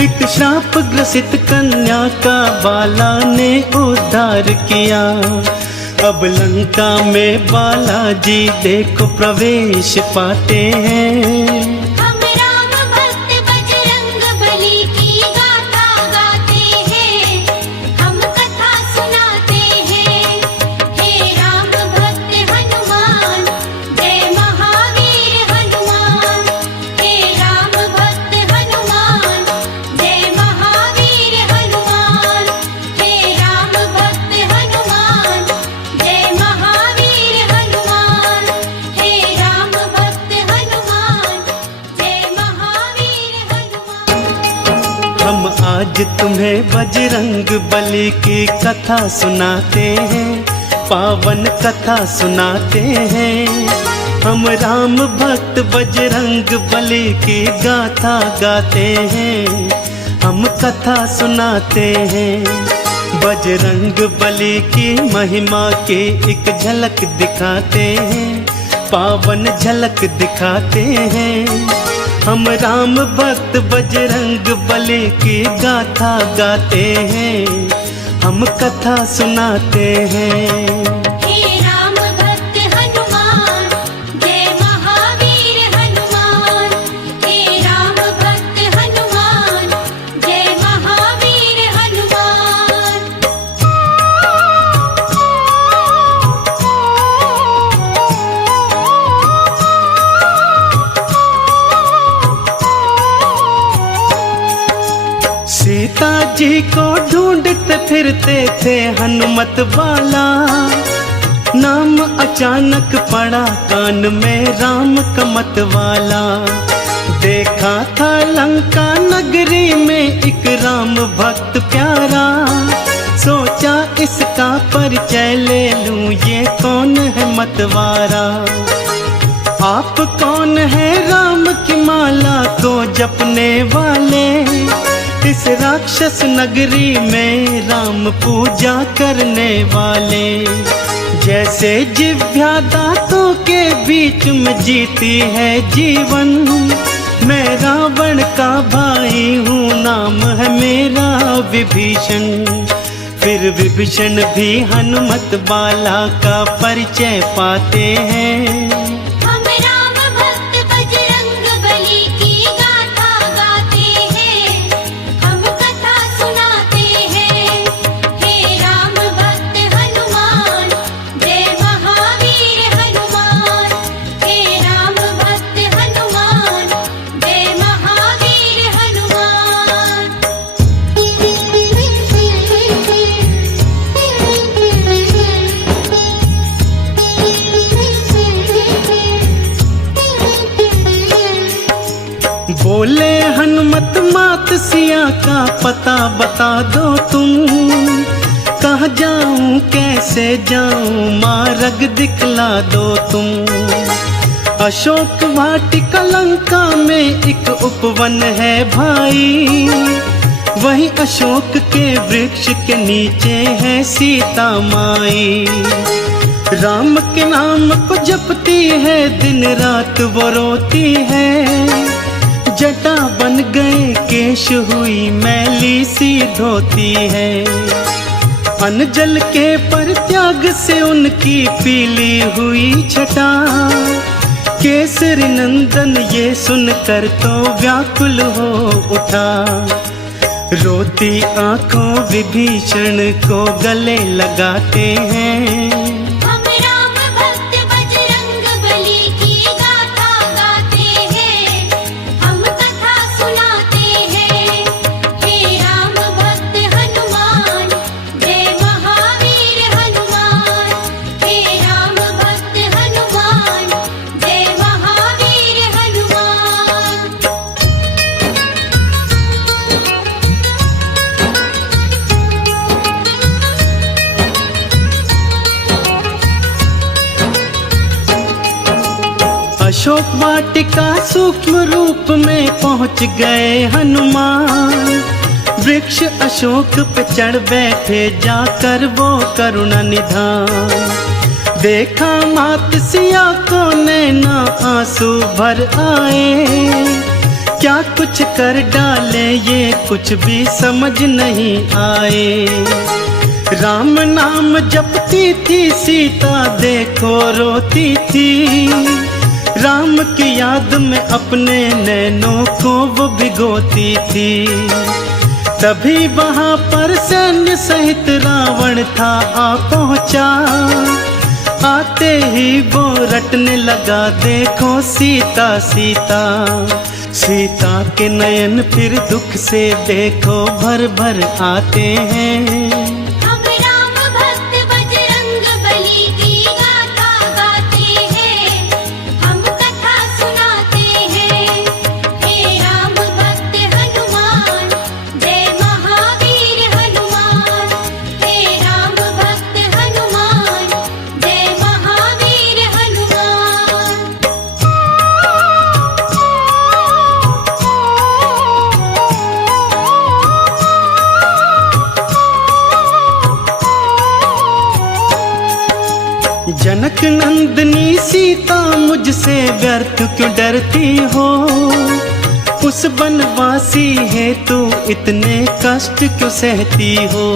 एक श्राप ग्रसित कन्या का बाला ने उद्धार किया। अब लंका में बालाजी देखो प्रवेश पाते हैं। हम राम भक्त बजरंग बली की गाथा गाते हैं, हम कथा सुनाते हैं। हे राम भक्त हनुमान, जय महावीर हनुमान। हे राम भक्त हनुमान, जय महावीर हनुमान। हे राम भक्त हनुमान, जय महावीर हनुमान। हे राम भक्त हनुमान, जय महावीर हनुमान। हम आज तुम्हें बजरंग बली की कथा सुनाते हैं, पावन कथा सुनाते हैं। हम राम भक्त बजरंग बली की गाथा गाते हैं, हम कथा सुनाते हैं। बजरंग बली की महिमा की एक झलक दिखाते हैं, पावन झलक दिखाते हैं। हम राम भक्त बजरंग बली की गाथा गाते हैं, हम कथा सुनाते हैं। हे राम भक्त हनुमान, जय महावीर हनुमान। हे राम भक्त हनुमान, जय महावीर हनुमान। सीता जी को ढूंढते फिरते थे हनुमत बाला, नाम अचानक पड़ा कान में राम का मत वाला। देखा था लंका नगरी में एक राम भक्त प्यारा, सोचा इसका परिचय ले लूं, ये कौन है मतवारा। आप कौन है राम की माला को जपने वाले, इस राक्षस नगरी में राम पूजा करने वाले। जैसे जिह्वा दांतों के बीच में जीती है जीवन, मैं रावण का भाई हूँ, नाम है मेरा विभीषण। फिर विभीषण भी हनुमत बाला का परिचय पाते हैं। हम राम भक्त बजरंग बली की गाथा गाते हैं, हम कथा सुनाते हैं। हे राम भक्त हनुमान, जय महावीर हनुमान। हे राम भक्त हनुमान, जय महावीर हनुमान। बोले हनुमत मात सिया का पता बता दो तुम, कहाँ जाऊं कैसे जाऊं मार्ग दिखला दो तुम। अशोक वाटिका लंका में एक उपवन है भाई, वहीं अशोक के वृक्ष के नीचे है सीता माई। राम के नाम को जपती है, दिन रात वो रोती है। जटा बन गए केश हुई मैली सी धोती है। अन्न जल के परित्याग से उनकी पीली हुई छटा। केसरी नंदन ये सुनकर तो व्याकुल हो उठा। रोती आंखों विभीषण को गले लगाते हैं। हम राम भक्त बजरंग बली की गाथा गाते हैं, हम कथा सुनाते हैं। हे राम भक्त हनुमान, जय महावीर हनुमान। हे राम भक्त हनुमान, जय महावीर हनुमान। अशोक वाटिका सूक्ष्म रूप में पहुंच गए हनुमान। वृक्ष अशोक पे चढ़ बैठे जाकर वो करुणा निधान। देखा मात सिया को नैना आंसू भर आए। क्या कुछ कर डाले ये कुछ भी समझ नहीं आए। राम नाम जपती थी सीता देखो रोती थी। राम की याद में अपने नैनों को वो भिगोती थी। तभी वहां पर सैन्य सहित रावण था आ पहुंचा। आते ही वो रटने लगा देखो सीता सीता। सीता के नयन फिर दुख से देखो भर भर आते हैं। हम राम भक्त बजरंग बली की गाथा गाते हैं, हम कथा सुनाते हैं। हे राम भक्त हनुमान, जय महावीर हनुमान। हे राम भक्त हनुमान, जय महावीर हनुमान। जनक नंदनी सीता मुझसे व्यर्थ क्यों डरती हो। उस बनवासी है तू इतने कष्ट क्यों सहती हो।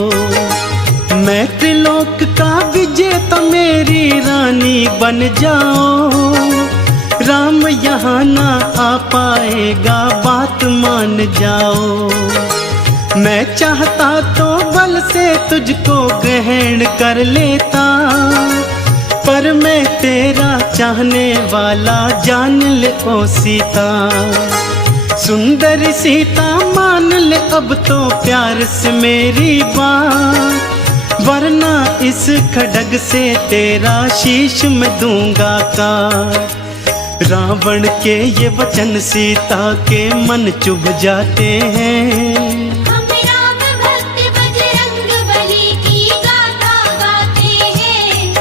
मैं त्रिलोक का विजेता मेरी रानी बन जाओ। राम यहाँ ना आ पाएगा बात मान जाओ। मैं चाहता तो बल से तुझको ग्रहण कर लेता। पर मैं तेरा चाहने वाला जान ले ओ सीता। सुंदर सीता मान ले अब तो प्यार से मेरी बात। वरना इस खड्ग से तेरा शीश मैं दूंगा काट। रावण के ये वचन सीता के मन चुभ जाते हैं। हम राम भक्त बजरंग बली की गाथा गाते हैं,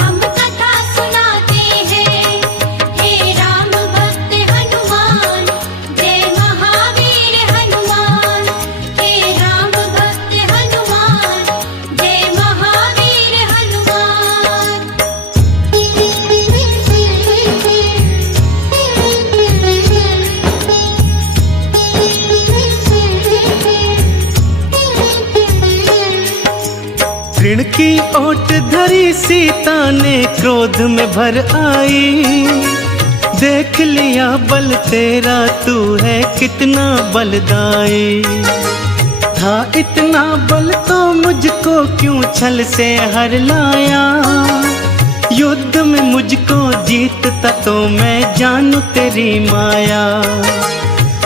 हम कथा सुनाते हैं। हे राम भक्त हनुमान, जय महावीर हनुमान। हे राम भक्त हनुमान, जय महावीर हनुमान। ऋण की ओट धरी सीता ने क्रोध में भर आई। देख लिया बल तेरा तू है कितना बलदाई। था इतना बल तो मुझको क्यों छल से हर लाया। युद्ध में मुझको जीतता तो मैं जानू तेरी माया।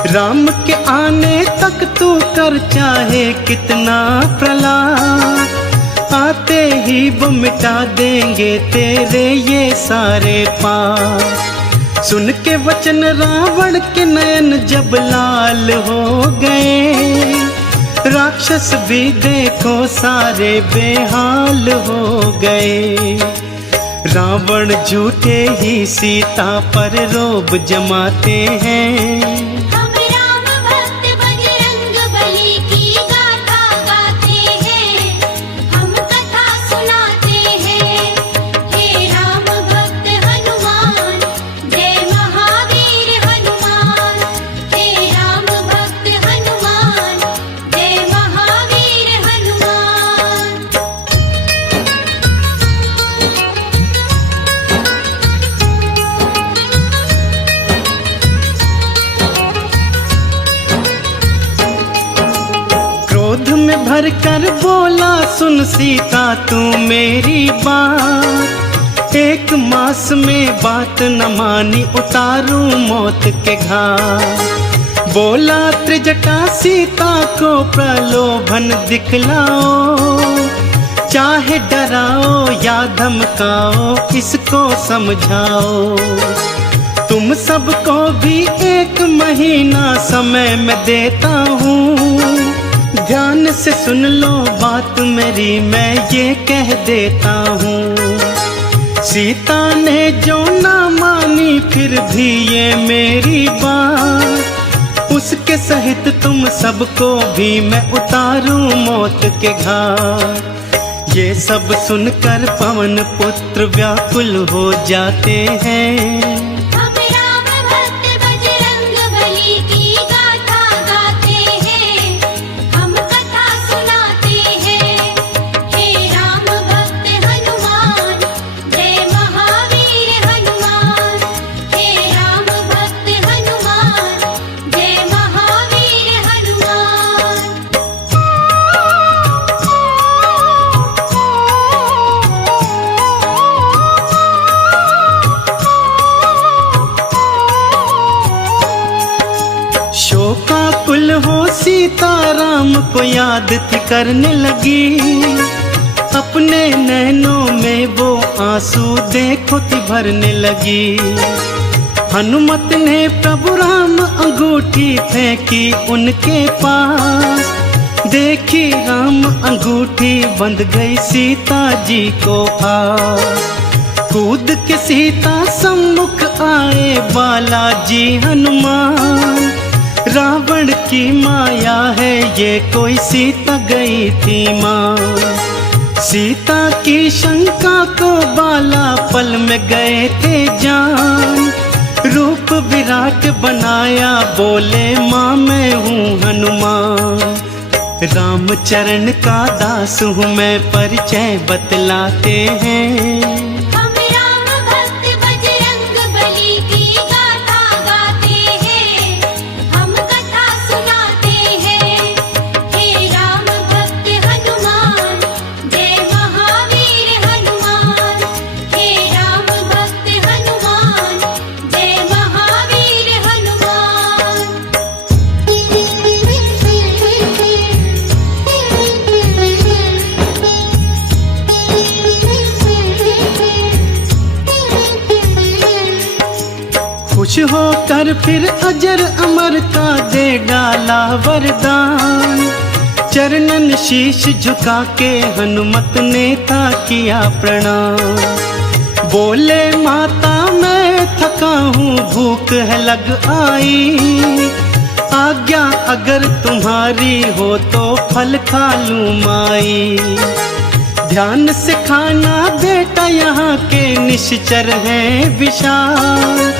राम के आने तक तू कर चाहे कितना प्रलाप। आते ही वो मिटा देंगे तेरे ये सारे पाप। सुन के वचन रावण के नयन जब लाल हो गए। राक्षस भी देखो सारे बेहाल हो गए। रावण झूठे ही सीता पर रोब जमाते हैं। हम राम भक्त बजरंग बली की गाथा गाते हैं, हम कथा सुनाते हैं। हे राम भक्त हनुमान, जय महावीर हनुमान। हे राम भक्त हनुमान, जय महावीर हनुमान। क्रोध में भर कर बोला सुन सीता तू मेरी बात, एक मास में बात न मानी उतारूं मौत के घाट। बोला त्रिजटा सीता को प्रलोभन दिखलाओ, चाहे डराओ या धमकाओ इसको समझाओ। तुम सबको भी 1 महीना समय मैं देता हूँ, ध्यान से सुन लो बात मेरी मैं ये कह देता हूँ। सीता ने जो ना मानी फिर भी ये मेरी बात, उसके सहित तुम सबको भी मैं उतारूं मौत के घाट। ये सब सुनकर पवन पुत्र व्याकुल हो जाते हैं। हम राम भक्त बजरंग बली की गाथा गाते हैं, हम कथा सुनाते हैं। हे राम भक्त हनुमान, जय महावीर हनुमान। हे राम भक्त हनुमान, जय महावीर हनुमान। शोकाकुल हो सीता राम को याद थी करने लगी, अपने नैनों में वो आंसू देखो थी भरने लगी। हनुमत ने प्रभु राम अंगूठी फेंकी उनके पास, देखी राम अंगूठी बंध गई सीता जी को आस। कूद के सीता सम्मुख आए बालाजी हनुमान, रावण की माया है ये कोई सीता गई थी माँ। सीता की शंका को बाला पल में गए थे जान, रूप विराट बनाया बोले माँ मैं हूँ हनुमान। रामचरण का दास हूँ मैं परिचय बतलाते हैं। हम राम भक्त बजरंग बली की गाथा गाते हैं, हम कथा सुनाते हैं। हे राम भक्त हनुमान, जय महावीर हनुमान। हे राम भक्त हनुमान, जय महावीर हनुमान। खुश होकर फिर अजर अमर का दे डाला वरदान, चरणन शीश झुका के हनुमत ने था किया प्रणाम। बोले माता मैं थका हूँ भूख है लग आई, आज्ञा अगर तुम्हारी हो तो फल खा लूँ माई। ध्यान से खाना बेटा यहाँ के निश्चर हैं विशाल,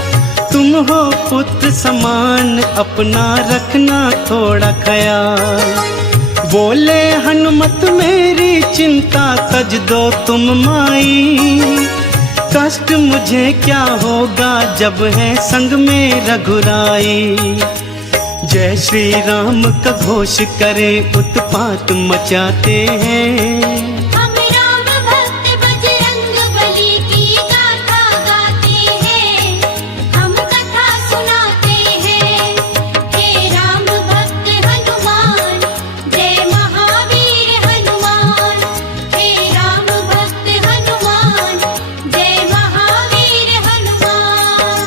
तुम हो पुत्र समान अपना रखना थोड़ा ख्याल। बोले हनुमत मेरी चिंता तज दो तुम माई, कष्ट मुझे क्या होगा जब है संग में रघुराई। जय श्री राम का घोष करे उत्पात मचाते हैं। हम राम भक्त बजरंग बली की गाथा गाते हैं, हम कथा सुनाते हैं। हे राम भक्त हनुमान, जय महावीर हनुमान। हे राम भक्त हनुमान, जय महावीर हनुमान।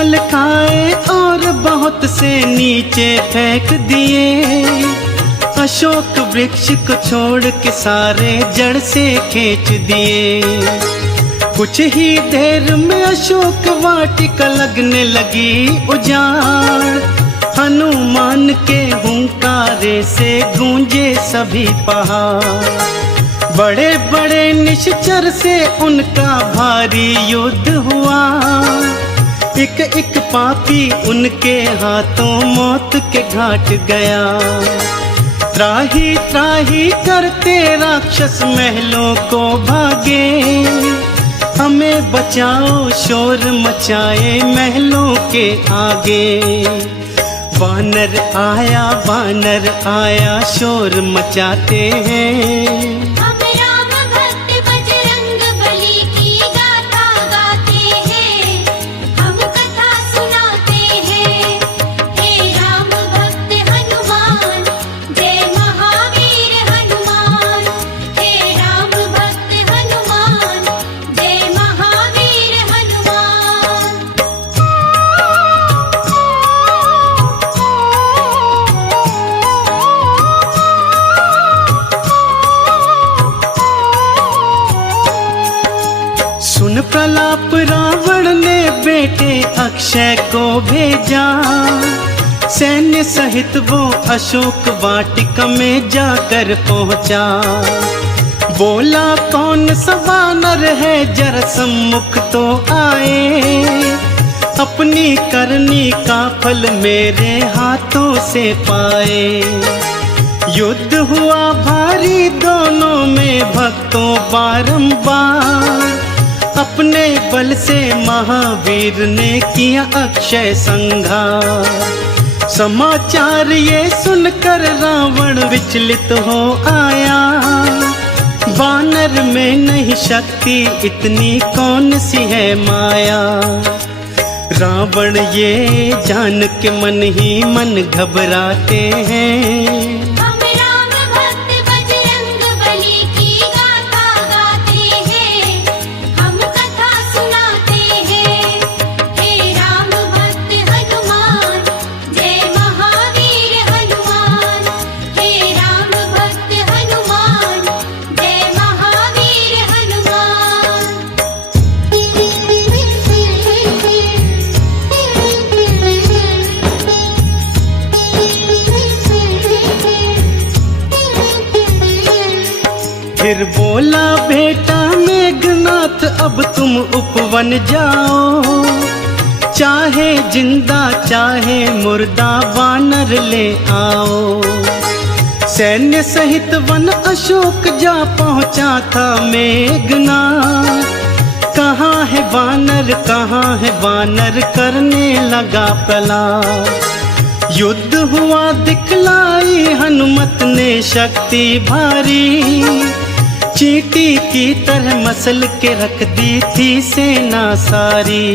फल खाए और बहुत से नीचे फेंक दिए। अशोक वृक्ष को छोड़ के सारे जड़ से खींच दिए। कुछ ही देर में अशोक वाटिका लगने लगी उजाड़। हनुमान के हुंकारे से गूंजे सभी पहाड़। बड़े बड़े निश्चर से उनका भारी युद्ध हुआ। एक एक पापी उनके हाथों मौत के घाट गया। त्राही त्राही करते राक्षस महलों को भागे। हमें बचाओ शोर मचाए महलों के आगे। वानर आया शोर मचाते हैं। हम राम भक्त बजरंग बली की गाथा गाते हैं। हम कथा सुनाते हैं। हे राम भक्त हनुमान, जय महावीर हनुमान। हे राम भक्त हनुमान, जय महावीर हनुमान। सुन प्रलाप रावण ने बेटे अक्षय को भेजा। सैन्य सहित वो अशोक वाटिका में जाकर पहुंचा। बोला कौन सा वानर है जरा सम्मुख तो आए। अपनी करनी का फल मेरे हाथों से पाए। युद्ध हुआ भारी दोनों में भक्तों बारंबार। अपने बल से महावीर ने किया अक्षय संहार। समाचार ये सुनकर रावण विचलित हो आया। वानर में नहीं शक्ति इतनी कौन सी है माया। रावण ये जान के मन ही मन घबराते हैं। हम राम भक्त बजरंग बली की गाथा गाते हैं। हम कथा सुनाते हैं। हे राम भक्त हनुमान, जय महावीर हनुमान। हे राम भक्त हनुमान, जय महावीर हनुमान। फिर बोला बेटा मेघनाथ अब तुम उपवन जाओ। चाहे जिंदा चाहे मुर्दा वानर ले आओ। सैन्य सहित वन अशोक जा पहुंचा था मेघनाथ। कहाँ है वानर करने लगा प्रलाप। युद्ध हुआ दिखलाई हनुमत ने शक्ति भारी। चींटी की तरह मसल के रख दी थी सेना सारी।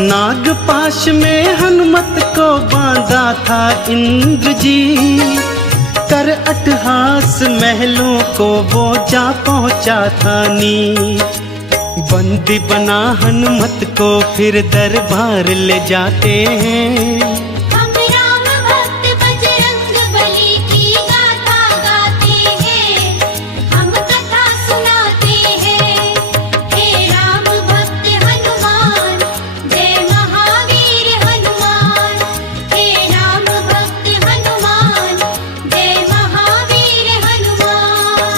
नागपाश में हनुमत को बांधा था इंद्र जी। कर अट्टहास महलों को वो जा पहुंचा था नीच। बंदी बना हनुमत को फिर दरबार ले जाते हैं। हम राम भक्त बजरंग बली की गाथा गाते हैं। हम कथा सुनाते हैं। हे राम भक्त हनुमान, जय महावीर हनुमान। हे राम भक्त हनुमान, जय महावीर हनुमान।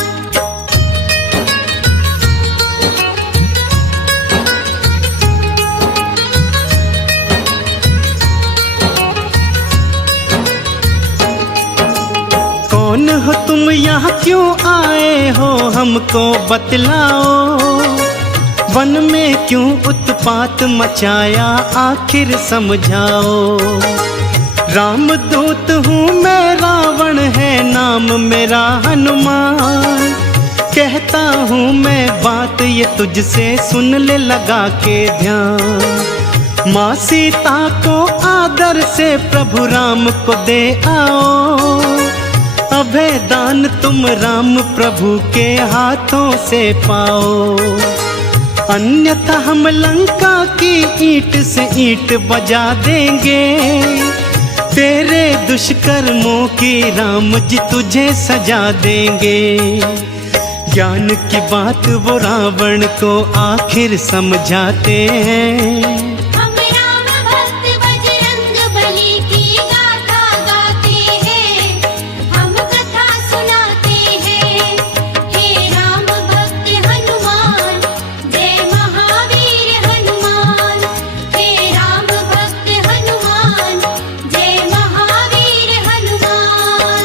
कौन हो तुम यहाँ क्यों आए हो हमको बतलाओ। वन में क्यों उत्पात मचाया आखिर समझाओ। रामदूत हूँ मैं रावण है नाम मेरा हनुमान। कहता हूँ मैं बात ये तुझसे सुन ले लगा के ध्यान। माँ सीता को आदर से प्रभु राम को दे आओ। अभय दान तुम राम प्रभु के हाथों से पाओ। अन्यथा हम लंका की ईंट से ईंट बजा देंगे। तेरे दुष्कर्मों की राम जी तुझे सजा देंगे। ज्ञान की बात वो रावण को आखिर समझाते हैं। हम राम भक्त बजरंग बली की गाथा गाते हैं, हम कथा सुनाते हैं। हे राम भक्त हनुमान, जय महावीर हनुमान। हे राम भक्त हनुमान, जय महावीर हनुमान।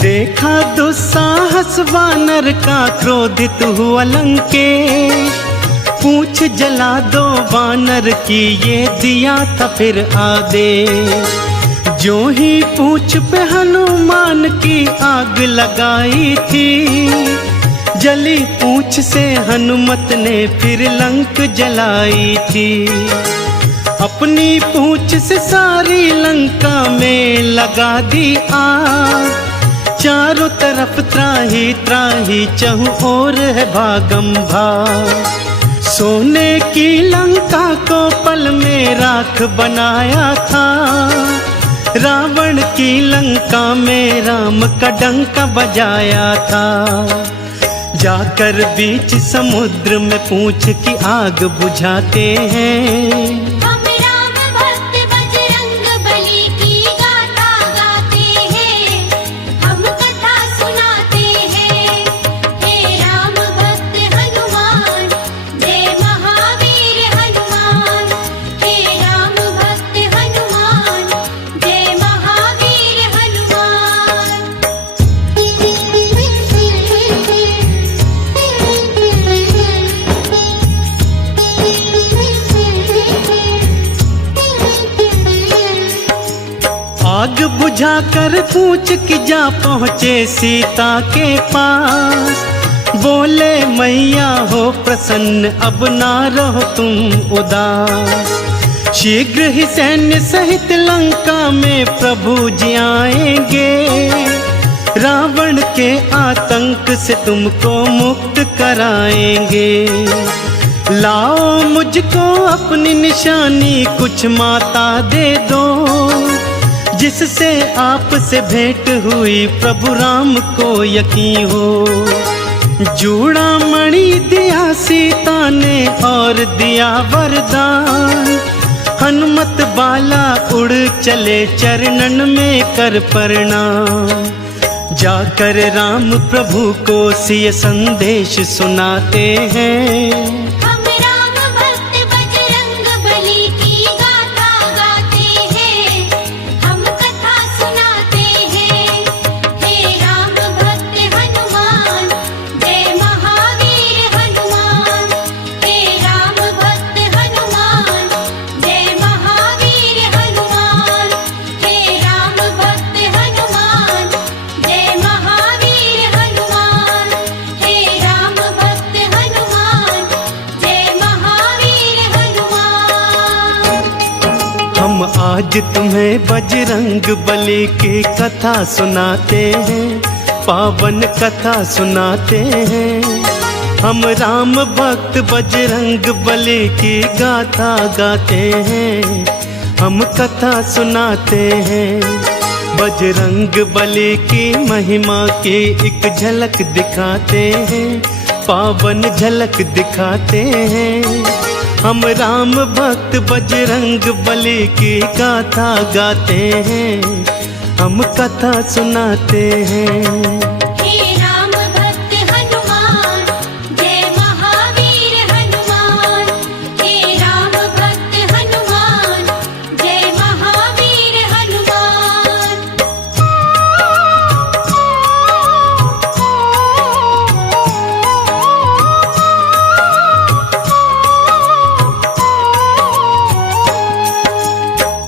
देखा दुस्साहस वानर का क्रोधित हुआ लंकेश। पूछ जला दो वानर की ये दिया था फिर आदेश। जो ही पूछ पे हनुमान की आग लगाई थी, जली पूछ से हनुमत ने फिर लंक जलाई थी। अपनी पूछ से सारी लंका में लगा दी आग। चारों तरफ त्राही त्राही चहु ओर है भागम भाग। सोने की लंका को पल में राख बनाया था। रावण की लंका में राम का डंका बजाया था। जाकर बीच समुद्र में पूछ की आग बुझाते हैं। हम राम भक्त बजरंग बली की गाथा गाते हैं, हम कथा सुनाते हैं। हे राम भक्त हनुमान, जय महावीर हनुमान। हे राम भक्त हनुमान, जय महावीर हनुमान। आग बुझाकर पूछ की जा पहुँचे सीता के पास। बोले मैया हो प्रसन्न, अब ना रहो तुम उदास। शीघ्र ही सैन्य सहित लंका में प्रभु जी आएंगे। रावण के आतंक से तुमको मुक्त कराएंगे। लाओ मुझको अपनी निशानी, कुछ माता दे दो। जिससे आपसे भेंट हुई प्रभु राम को यकीन हो। जूड़ा मणि दिया सीता ने और दिया वरदान। हनुमत बाला उड़ चले चरणन में कर प्रणाम। जाकर राम प्रभु को सिय संदेश सुनाते हैं। हम राम भक्त बजरंग बली की गाथा गाते हैं, हम कथा सुनाते हैं। हे राम भक्त हनुमान, जय महावीर हनुमान। हे राम भक्त हनुमान, जय महावीर हनुमान। हे राम भक्त हनुमान, जय महावीर हनुमान। हे राम भक्त हनुमान, जय महावीर हनुमान। हम आज तुम्हें बजरंग बली की कथा सुनाते हैं, पावन कथा सुनाते हैं। हम राम भक्त बजरंग बली की गाथा गाते हैं, हम कथा सुनाते हैं। बजरंग बली की महिमा की एक झलक दिखाते हैं, पावन झलक दिखाते हैं। हम राम भक्त बजरंग बली की गाथा गाते हैं, हम कथा सुनाते हैं। हे राम भक्त हनुमान, जय महावीर हनुमान। हे राम भक्त हनुमान, जय महावीर हनुमान।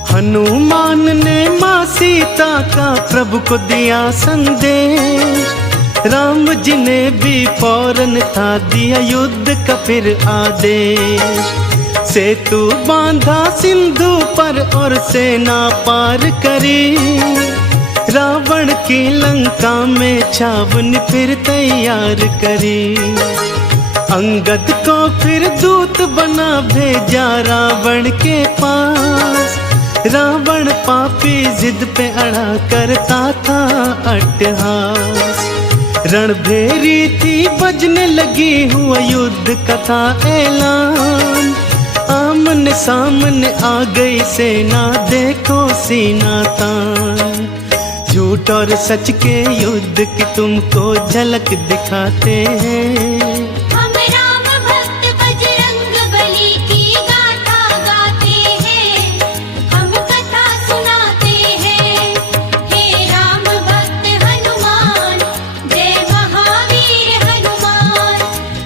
हनुमान ने माँ सीता का प्रभु को दिया संदेश। राम जी ने भी फौरन था दिया युद्ध का फिर आदेश। सेतु बांधा सिंधु पर और सेना पार करी। रावण की लंका में छावनी फिर तैयार करी। अंगद को फिर दूत बना भेजा रावण के पास। रावण पापी जिद पे अड़ा करता था अट्टहास। रणभेरी थी बजने लगी हुआ युद्ध कथा ऐलान। आमने सामने आ गई सेना देखो सीना तान। झूठ और सच के युद्ध की तुमको झलक दिखाते हैं। हम राम भक्त बजरंग बली की गाथा गाते हैं, हम कथा सुनाते हैं। हे राम भक्त हनुमान, जय महावीर हनुमान।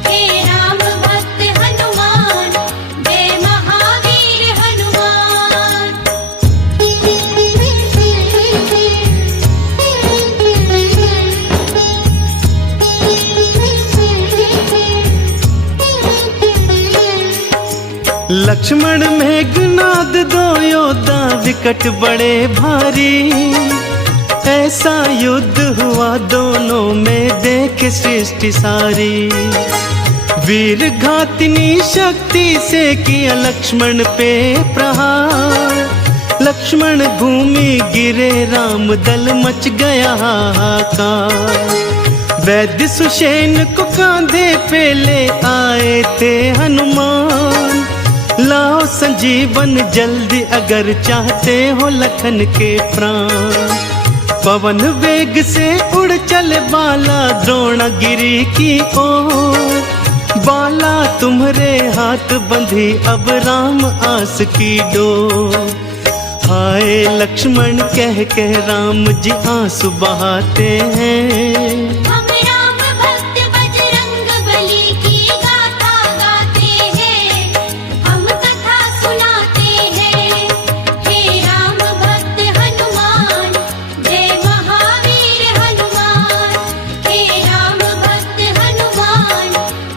हे राम भक्त हनुमान, जय महावीर हनुमान। लक्ष्मण मेघनाद दो योद्धा विकट बड़े भारी। ऐसा युद्ध हुआ दोनों में देख सृष्टि सारी। वीर घातिनी शक्ति से किया लक्ष्मण पे प्रहार। लक्ष्मण भूमि गिरे राम दल मच गया हाहाकार। वैद्य सुषेण को कांधे पे ले आए थे हनुमान। लाओ संजीवन जल्दी अगर चाहते हो लखन के प्राण। पवन वेग से उड़ चले बाला द्रोणगिरी की ओर। बाला तुम्हारे हाथ बंधी अब राम आस की डोर। हाय लक्ष्मण कह कह राम जी आंसू बहाते हैं। हम राम भक्त बजरंग बली की गाथा गाते हैं, हम कथा सुनाते हैं। हे राम भक्त हनुमान, जय महावीर हनुमान। हे राम भक्त हनुमान,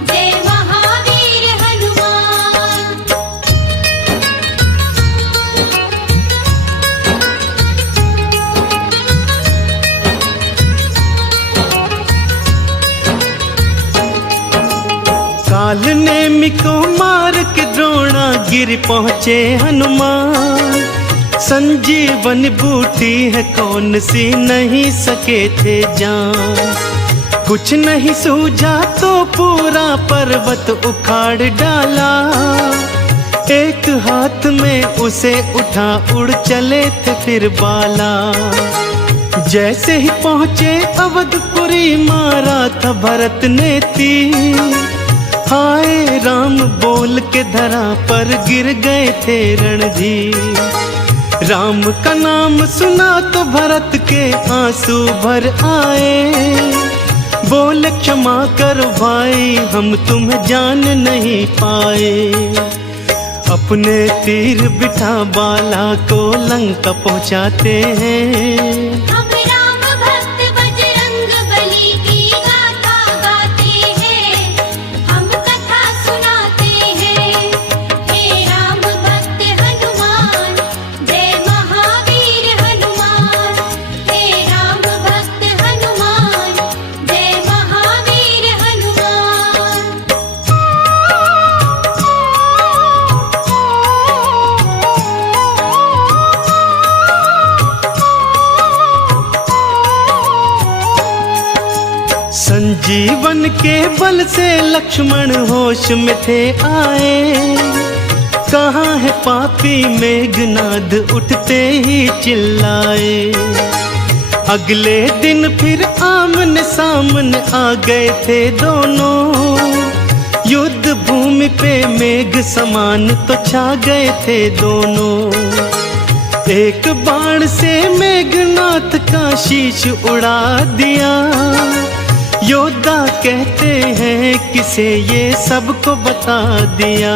जय महावीर हनुमान। काल नेमि को मार के द्रोणा गिर पहुँचे हनुमान। संजीवन बूटी है कौन सी नहीं सके थे जान। कुछ नहीं सूझा तो पूरा पर्वत उखाड़ डाला। एक हाथ में उसे उठा उड़ चले थे फिर बाला। जैसे ही पहुँचे अवधपुरी मारा था भरत ने तीर। हाय राम बोल के धरा पर गिर गए थे रणधीर। राम का नाम सुना तो भरत के आंसू भर आए। बोले क्षमा करो भाई हम तुम्हें जान नहीं पाए। अपने तीर बिठा बाला को लंका पहुंचाते हैं। हम राम भक्त बजरंग बली की गाथा गाते हैं, हम कथा सुनाते हैं। हे राम भक्त हनुमान, जय महावीर हनुमान। हे राम भक्त हनुमान, जय महावीर हनुमान। संजीवन के बल से लक्ष्मण होश में थे आए। कहाँ है पापी मेघनाद उठते ही चिल्लाए। अगले दिन फिर आमने सामने आ गए थे दोनों। युद्ध भूमि पे मेघ समान तो छा गए थे दोनों। एक बाण से मेघनाथ का शीश उड़ा दिया। योद्धा कहते हैं किसे ये सबको बता दिया।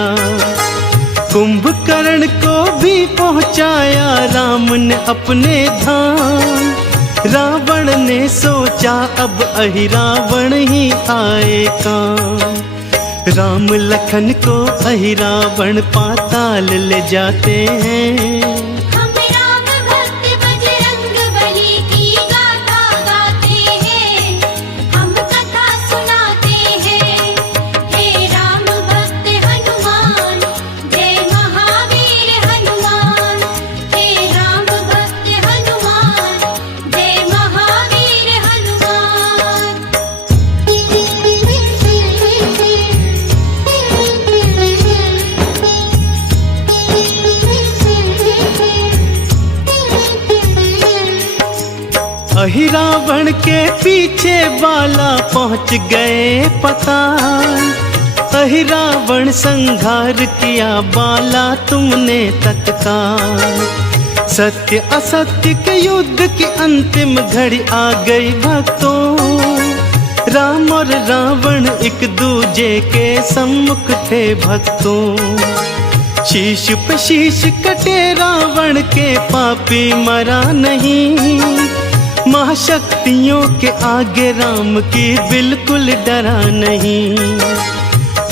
कुंभकर्ण को भी पहुंचाया राम ने अपने धाम। रावण ने सोचा अब अहि रावण ही आए काम। राम लखन को अहिरावण पाताल ले जाते हैं। हम राम भक्त बजरंग बली की गाथा गाते हैं, हम कथा सुनाते हैं। हे राम भक्त हनुमान, जय महावीर हनुमान। हे राम भक्त हनुमान, जय महावीर हनुमान। अहिरावण के पीछे बाला पहुंच गए पताल। अहिरावण संघार किया बाला तुमने तत्काल। सत्य असत्य के युद्ध की अंतिम घड़ी आ गई भक्तों। राम और रावण एक दूजे के सम्मुख थे भक्तों। शीश पे शीश कटे रावण के, पापी मरा नहीं। महाशक्तियों के आगे राम की बिल्कुल डरा नहीं।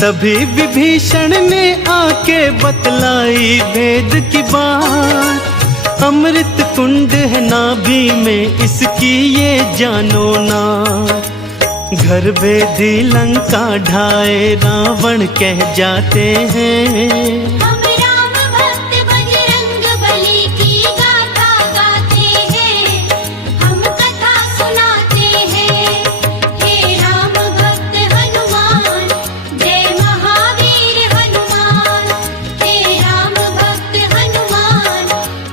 तभी विभीषण ने आके बतलाई भेद की बात। अमृत कुंड है नाभि में इसकी ये जानो ना। घर भेदी लंका ढाए रावण कह जाते हैं। हम राम भक्त बजरंग बली की गाथा गाते हैं, हम कथा सुनाते हैं। हे राम भक्त हनुमान, जय महावीर हनुमान। हे राम भक्त हनुमान,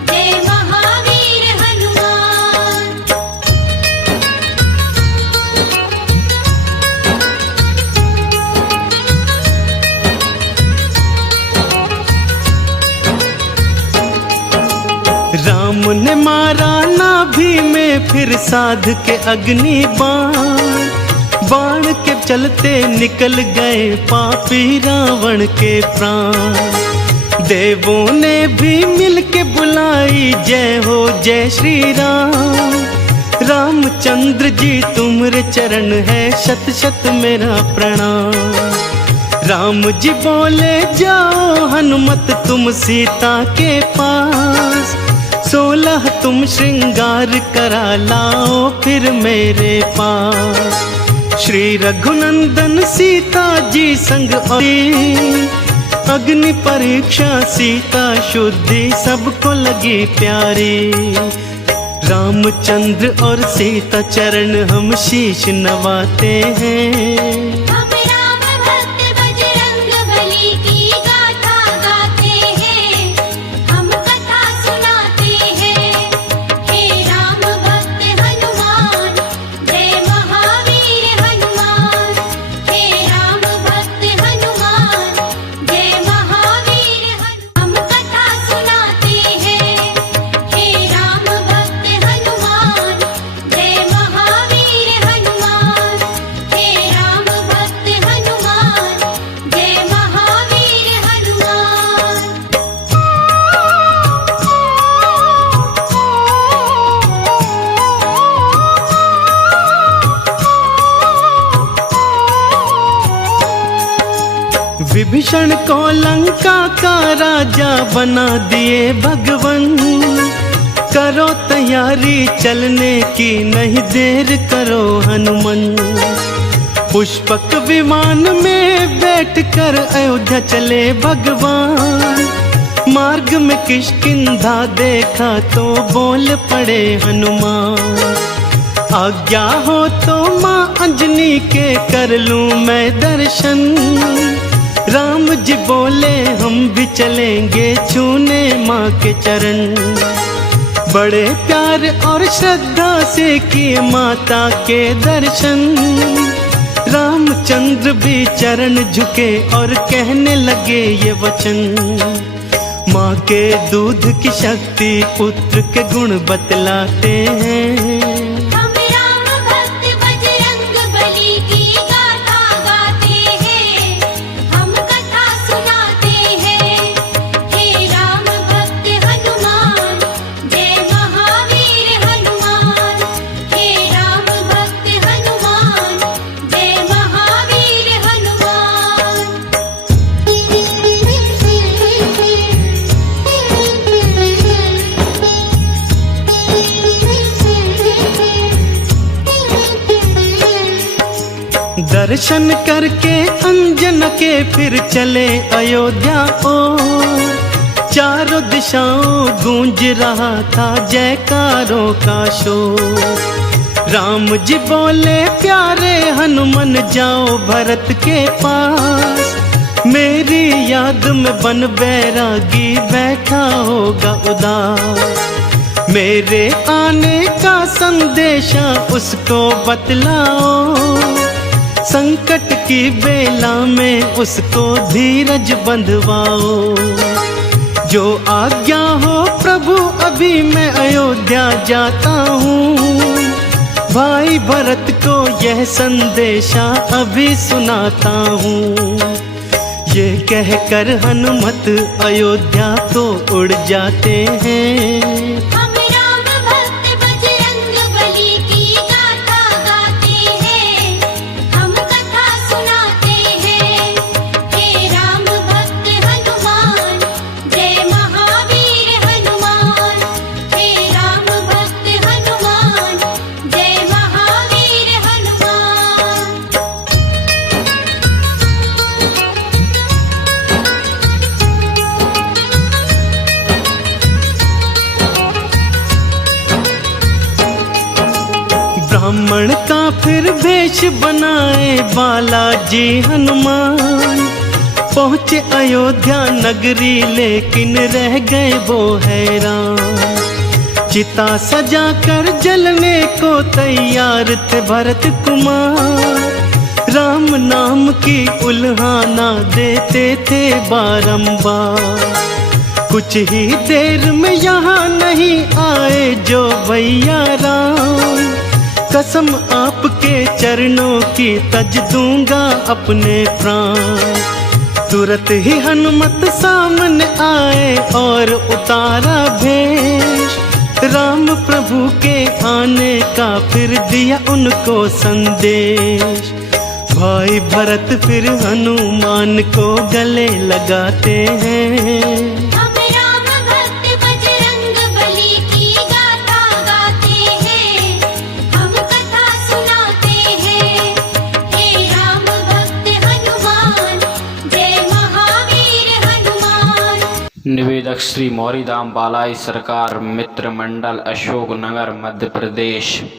जय महावीर हनुमान। राम ने मारा नाभि में फिर साध के अग्नि बाण। बाण के चलते निकल गए पापी रावण के प्राण। देवों ने भी मिलके बुलाई जय हो जय श्री राम। रामचंद्र जी तुम्हारे चरण है शत शत मेरा प्रणाम। राम जी बोले जाओ हनुमत तुम सीता के पास। 16 तुम श्रृंगार करा लाओ फिर मेरे पास। श्री रघुनंदन सीता जी संग अग्नि परीक्षा सीता शुद्धि सबको लगी प्यारी। रामचंद्र और सीता चरण हम शीश नवाते हैं। हम राम भक्त बजरंग बली की गाथा गाते हैं, हम कथा सुनाते हैं। हे राम भक्त हनुमान, जय महावीर हनुमान। हे राम भक्त हनुमान, जय महावीर हनुमान। हम कथा सुनाते हैं। हे राम भक्त हनुमान, जय महावीर हनुमान। हे राम भक्त हनुमान, जय महावीर हनुमान। विभीषण को लंका का राजा बना दिए भगवन। करो तैयारी चलने की नहीं देर करो हनुमान। पुष्पक विमान में बैठकर अयोध्या चले भगवान। मार्ग में किष्किंधा देखा तो बोल पड़े हनुमान। आज्ञा हो तो माँ अंजनी के कर लूं मैं दर्शन। राम जी बोले हम भी चलेंगे छूने माँ के चरण। बड़े प्यार और श्रद्धा से किए माता के दर्शन। रामचंद्र भी चरण झुके और कहने लगे ये वचन। माँ के दूध की शक्ति पुत्र के गुण बतलाते हैं। हम राम भक्त बजरंग बली की गाथा गाते हैं, हम कथा सुनाते हैं। हे राम भक्त हनुमान, जय महावीर हनुमान। हे राम भक्त हनुमान, जय महावीर हनुमान। दर्शन करके अंजन के फिर चले अयोध्या ओर। चारों दिशाओं गूंज रहा था जयकारों का शोर। राम जी बोले प्यारे हनुमान जाओ भरत के पास, मेरी याद में बन बैरागी बैठा होगा उदास। मेरे आने का संदेशा उसको बतलाओ, संकट की बेला में उसको धीरज बंधवाओ। जो आज्ञा हो प्रभु अभी मैं अयोध्या जाता हूँ, भाई भरत को यह संदेशा अभी सुनाता हूँ। ये कहकर हनुमत अयोध्या को उड़ जाते हैं। हम राम भक्त बजरंग बली की गाथा गाते हैं, हम कथा सुनाते हैं। हे राम भक्त हनुमान, जय महावीर हनुमान। हे राम भक्त हनुमान, जय महावीर हनुमान। ब्राह्मण का फिर वेश बनाए बालाजी हनुमान, पहुँचे अयोध्या नगरी लेकिन रह गए वो हैरान। चिता सजा कर जलने को तैयार थे भरत कुमार, राम नाम की उल्हाना देते थे बारंबार। कुछ ही देर में यहाँ नहीं आए जो भैया राम, कसम आपके चरणों की तज दूंगा अपने प्राण। तुरंत ही हनुमत सामने आए और उतारा भेष, राम प्रभु के आने का फिर दिया उनको संदेश। भाई भरत फिर हनुमान को गले लगाते हैं। हम राम भक्त बजरंग बली की गाथा गाते हैं, हम कथा सुनाते हैं। हे राम भक्त हनुमान, जय महावीर हनुमान। निवेदक श्री मौरीधाम बालाई सरकार मित्र मंडल अशोक नगर मध्य प्रदेश।